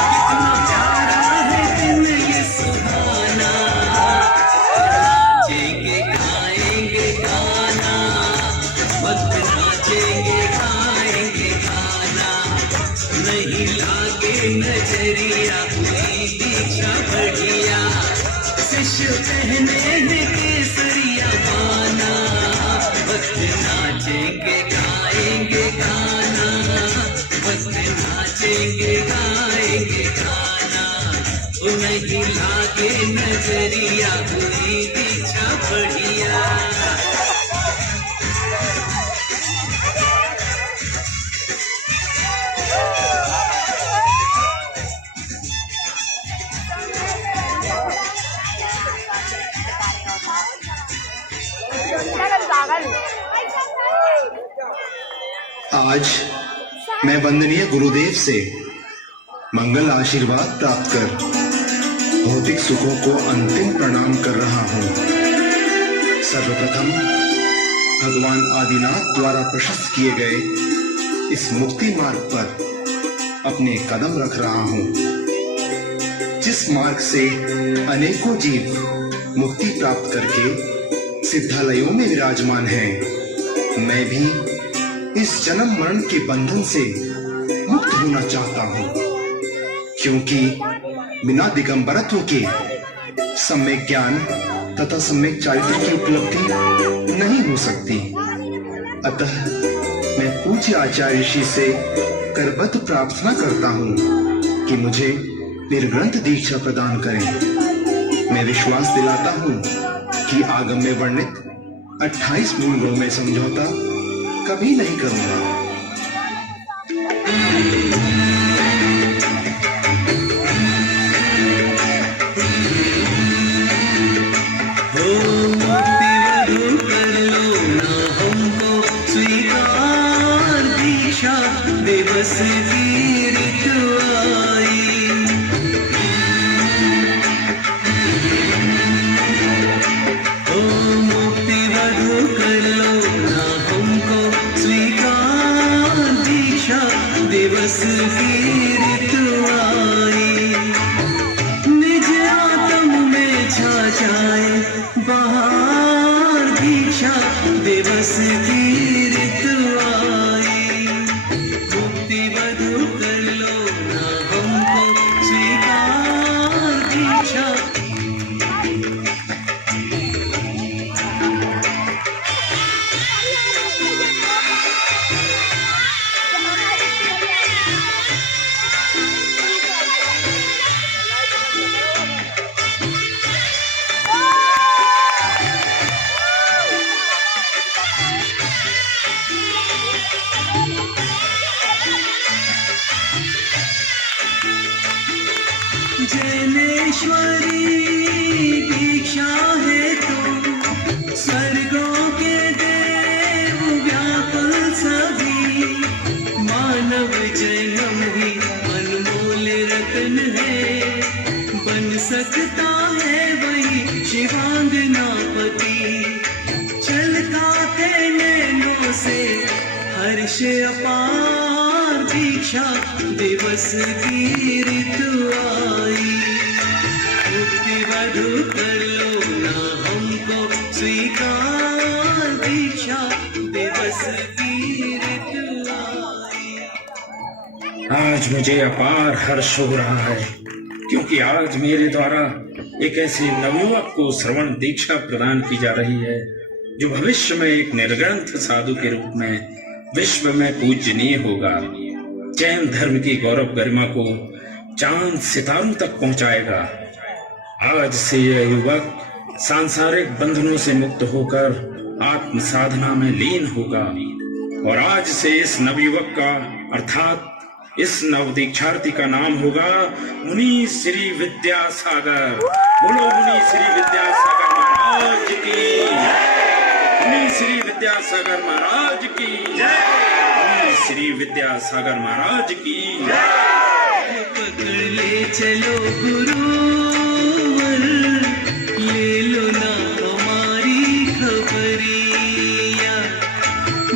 कितना प्यारा है दिन ये सुहाना, नाचेंगे गाएंगे गाना, भक्त नाचेंगे गाएंगे गाना, नहीं लागे नजरिया कोई दीक्षा बढ़िया, शिष्य पहने हैं केसरिया बाना, भक्त नाचेंगे गाएंगे गाना, भक्त नाचेंगे गाएंगे गाना, ओ नहीं लागे नजरिया कोई दीक्षा बढ़िया। आज मैं वंदनीय गुरुदेव से मंगल आशीर्वाद प्राप्त कर भौतिक सुखों को अंतिम प्रणाम कर रहा हूँ। सर्वप्रथम भगवान आदिनाथ द्वारा प्रशस्त किए गए इस मुक्ति मार्ग पर अपने कदम रख रहा हूँ, जिस मार्ग से अनेकों जीव मुक्ति प्राप्त करके सिद्धालयों में विराजमान हैं। मैं भी इस जन्म मरण के बंधन से मुक्त होना चाहता हूँ, क्योंकि बिना दिगंबरत्व के सम्यक ज्ञान तथा सम्यक चारित्र की उपलब्धि नहीं हो सकती। अतः मैं पूज्य आचार्य ऋषि से करबद्ध प्रार्थना करता हूँ कि मुझे निर्ग्रंथ दीक्षा प्रदान करें। मैं विश्वास दिलाता हूँ कि आगम में वर्णित 28 मूल गुणों में समझौता कभी नहीं करूंगा। दिवस की ऋतु आई, ओ मुक्ति वधु कर लो ना हमको स्वीकार दीक्षा, दिवस की ऋतु आई, निज आत्म में छा जाए बाहर दीक्षा, दिवस की ऋतु आई, मुक्ति वधु कर लो ना हमको स्वीकार दीक्षा। जैनेश्वरी दीक्षा है तो स्वर्गों के देव व्याकुल सभी। मानव जन्म ही अनमोल रत्न है, बन सकता है वही शिवांगनापति। चलता है नैनों से हर्ष अपार, दीक्षा दिवस की ऋतु आई। मुक्ति वधु कर लो ना हमको स्वीकार, दीक्षा दिवस की ऋतु आई। आज मुझे अपार हर्ष हो रहा है, क्योंकि आज मेरे द्वारा एक ऐसे नवयुवक को श्रवण दीक्षा प्रदान की जा रही है जो भविष्य में एक निर्ग्रंथ साधु के रूप में विश्व में पूजनीय होगा। जैन धर्म की गौरव गरिमा को चांद सितारों तक पहुंचाएगा। आज से यह युवक सांसारिक बंधनों से मुक्त होकर आत्म साधना में लीन होगा, और आज से इस नवयुवक का अर्थात इस नव दीक्षार्थी का नाम होगा मुनि श्री विद्यासागर। बोलो मुनि श्री विद्यासागर महाराज की, मुनि श्री विद्यासागर महाराज की, मुनि श्री विद्यासागर महाराज की। पकड़ ले चलो गुरुवर, ले लो ना हमारी खबरिया।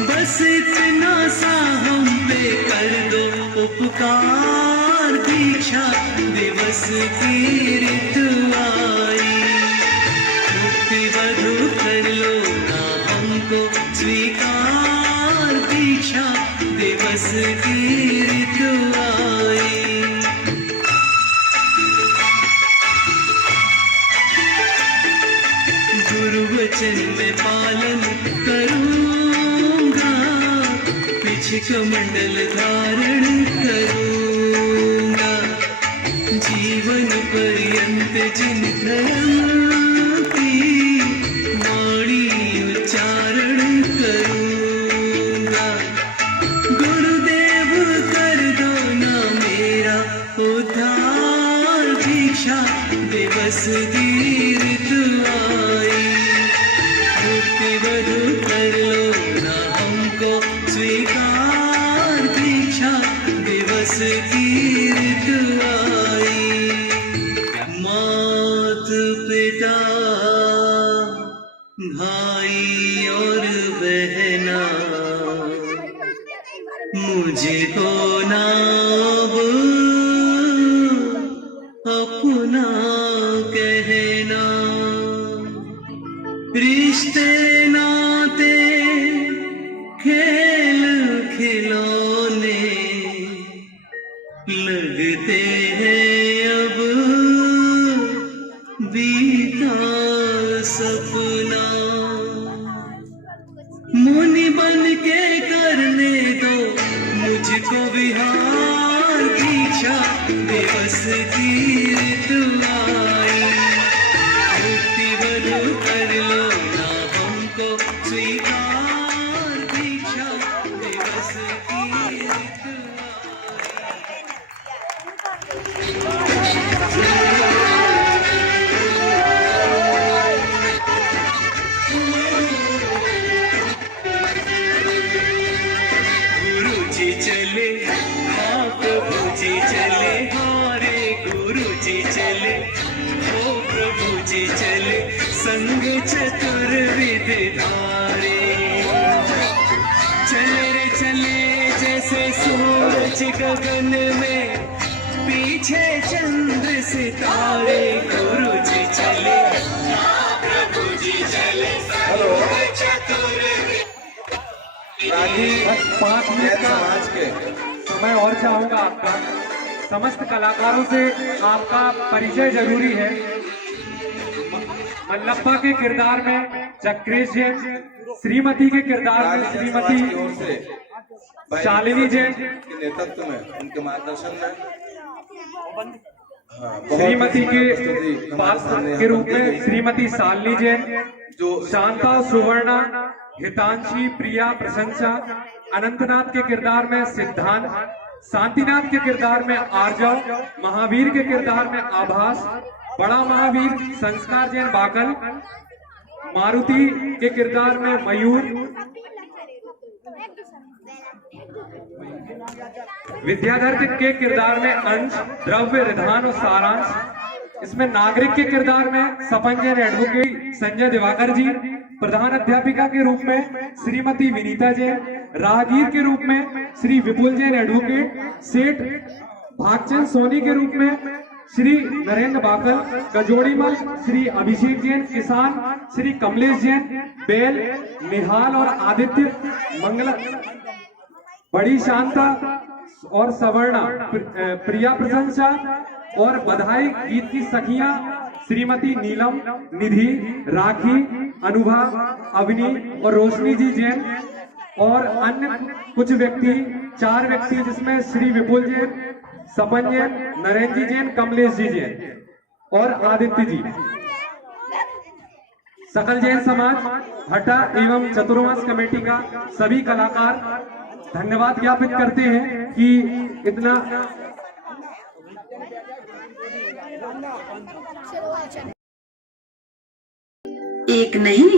बस इतना सा हम पे कर दो उपकार, दीक्षा दिवस की ऋतु आई। मुक्ति वधु कर लो ना हमको स्वीकार, दीक्षा दिवस की ऋतु आई। गुरु वचन में पालन करूंगा, पीछे कमंडल धारण करूंगा। जीवन पर्यंत जिन धर्म की वाणी उच्चारण करूंगा। गुरुदेव कर दो ना मेरा उद्धार, दीक्षा दिवस की ऋतु आई। मुक्ति वधु कर लो ना हमको स्वीकार, दीक्षा दिवस की ऋतु आई। मात पिता भाई और बहना, मुझको नाम अपना कहना। रिश्ते नाते खेल खिलौने लगते हैं अब बीता सपना। मुनि बन के करने दो मुझको विहार, दीक्षा दिवस की ऋतु आई। मुक्ति वधु कर लो ना हमको स्वीकार, दीक्षा दिवस की ऋतु गुरु जी चले, हाँ प्रभु जी चले, हमारे गुरु जी चले, ओ प्रभु जी चले, संग चतुर्विद धारे। चले रे चले जैसे सूरज गगन में, पीछे चंद्र सितारे। गुरु जी चले, प्रभु जी चले, संग चतुर्विद। बस 5 मिनट का मैं और चाहूंगा आपका। समस्त कलाकारों से आपका परिचय जरूरी है। मल्लप्पा के किरदार में चक्रेश जैन, श्रीमती के किरदार में श्रीमती शालिनी जैन, नेतृत्व में उनके मार्गदर्शन में श्रीमती के पात्र के रूप में श्रीमती शालिनी जैन, जो शांता सुवर्णा, हितांशी, प्रिया, प्रशंसा, अनंतनाथ के किरदार में सिद्धांत, शांतिनाथ के किरदार में आर्जव, महावीर के किरदार में आभास, बड़ा महावीर संस्कार जैन बाकल, मारुति के किरदार में मयूर, विद्याधर के किरदार में अंश, द्रव्य, रिधान और सारांश। इसमें नागरिक के किरदार में सपन जैन एडवोकेट संजय दिवाकर जी, प्रधान अध्यापिका के रूप में श्रीमती विनीता जैन, राहगीर के रूप में श्री विपुल जैन एडवोकेट, सेठ भागचंद सोनी के रूप में श्री नरेंद्र बाकल, कजोड़ीमल श्री अभिषेक जैन, किसान श्री कमलेश जैन, बेल, निहाल और आदित्य, मंगल, बड़ी शांता और सवर्णा, प्रिया प्रशंसा और बधाई गीत की सखियां श्रीमती नीलम, निधि, राखी, अनुभा, अवनी और रोशनी जी जैन, और अन्य कुछ व्यक्ति, 4 व्यक्ति जिसमें श्री विपुल जैन, सपन जैन, नरेंद्र जी जैन, कमलेश जी जैन और आदित्य जी। सकल जैन समाज हटा एवं चतुर्मास कमेटी का सभी कलाकार धन्यवाद ज्ञापित करते हैं कि इतना एक नहीं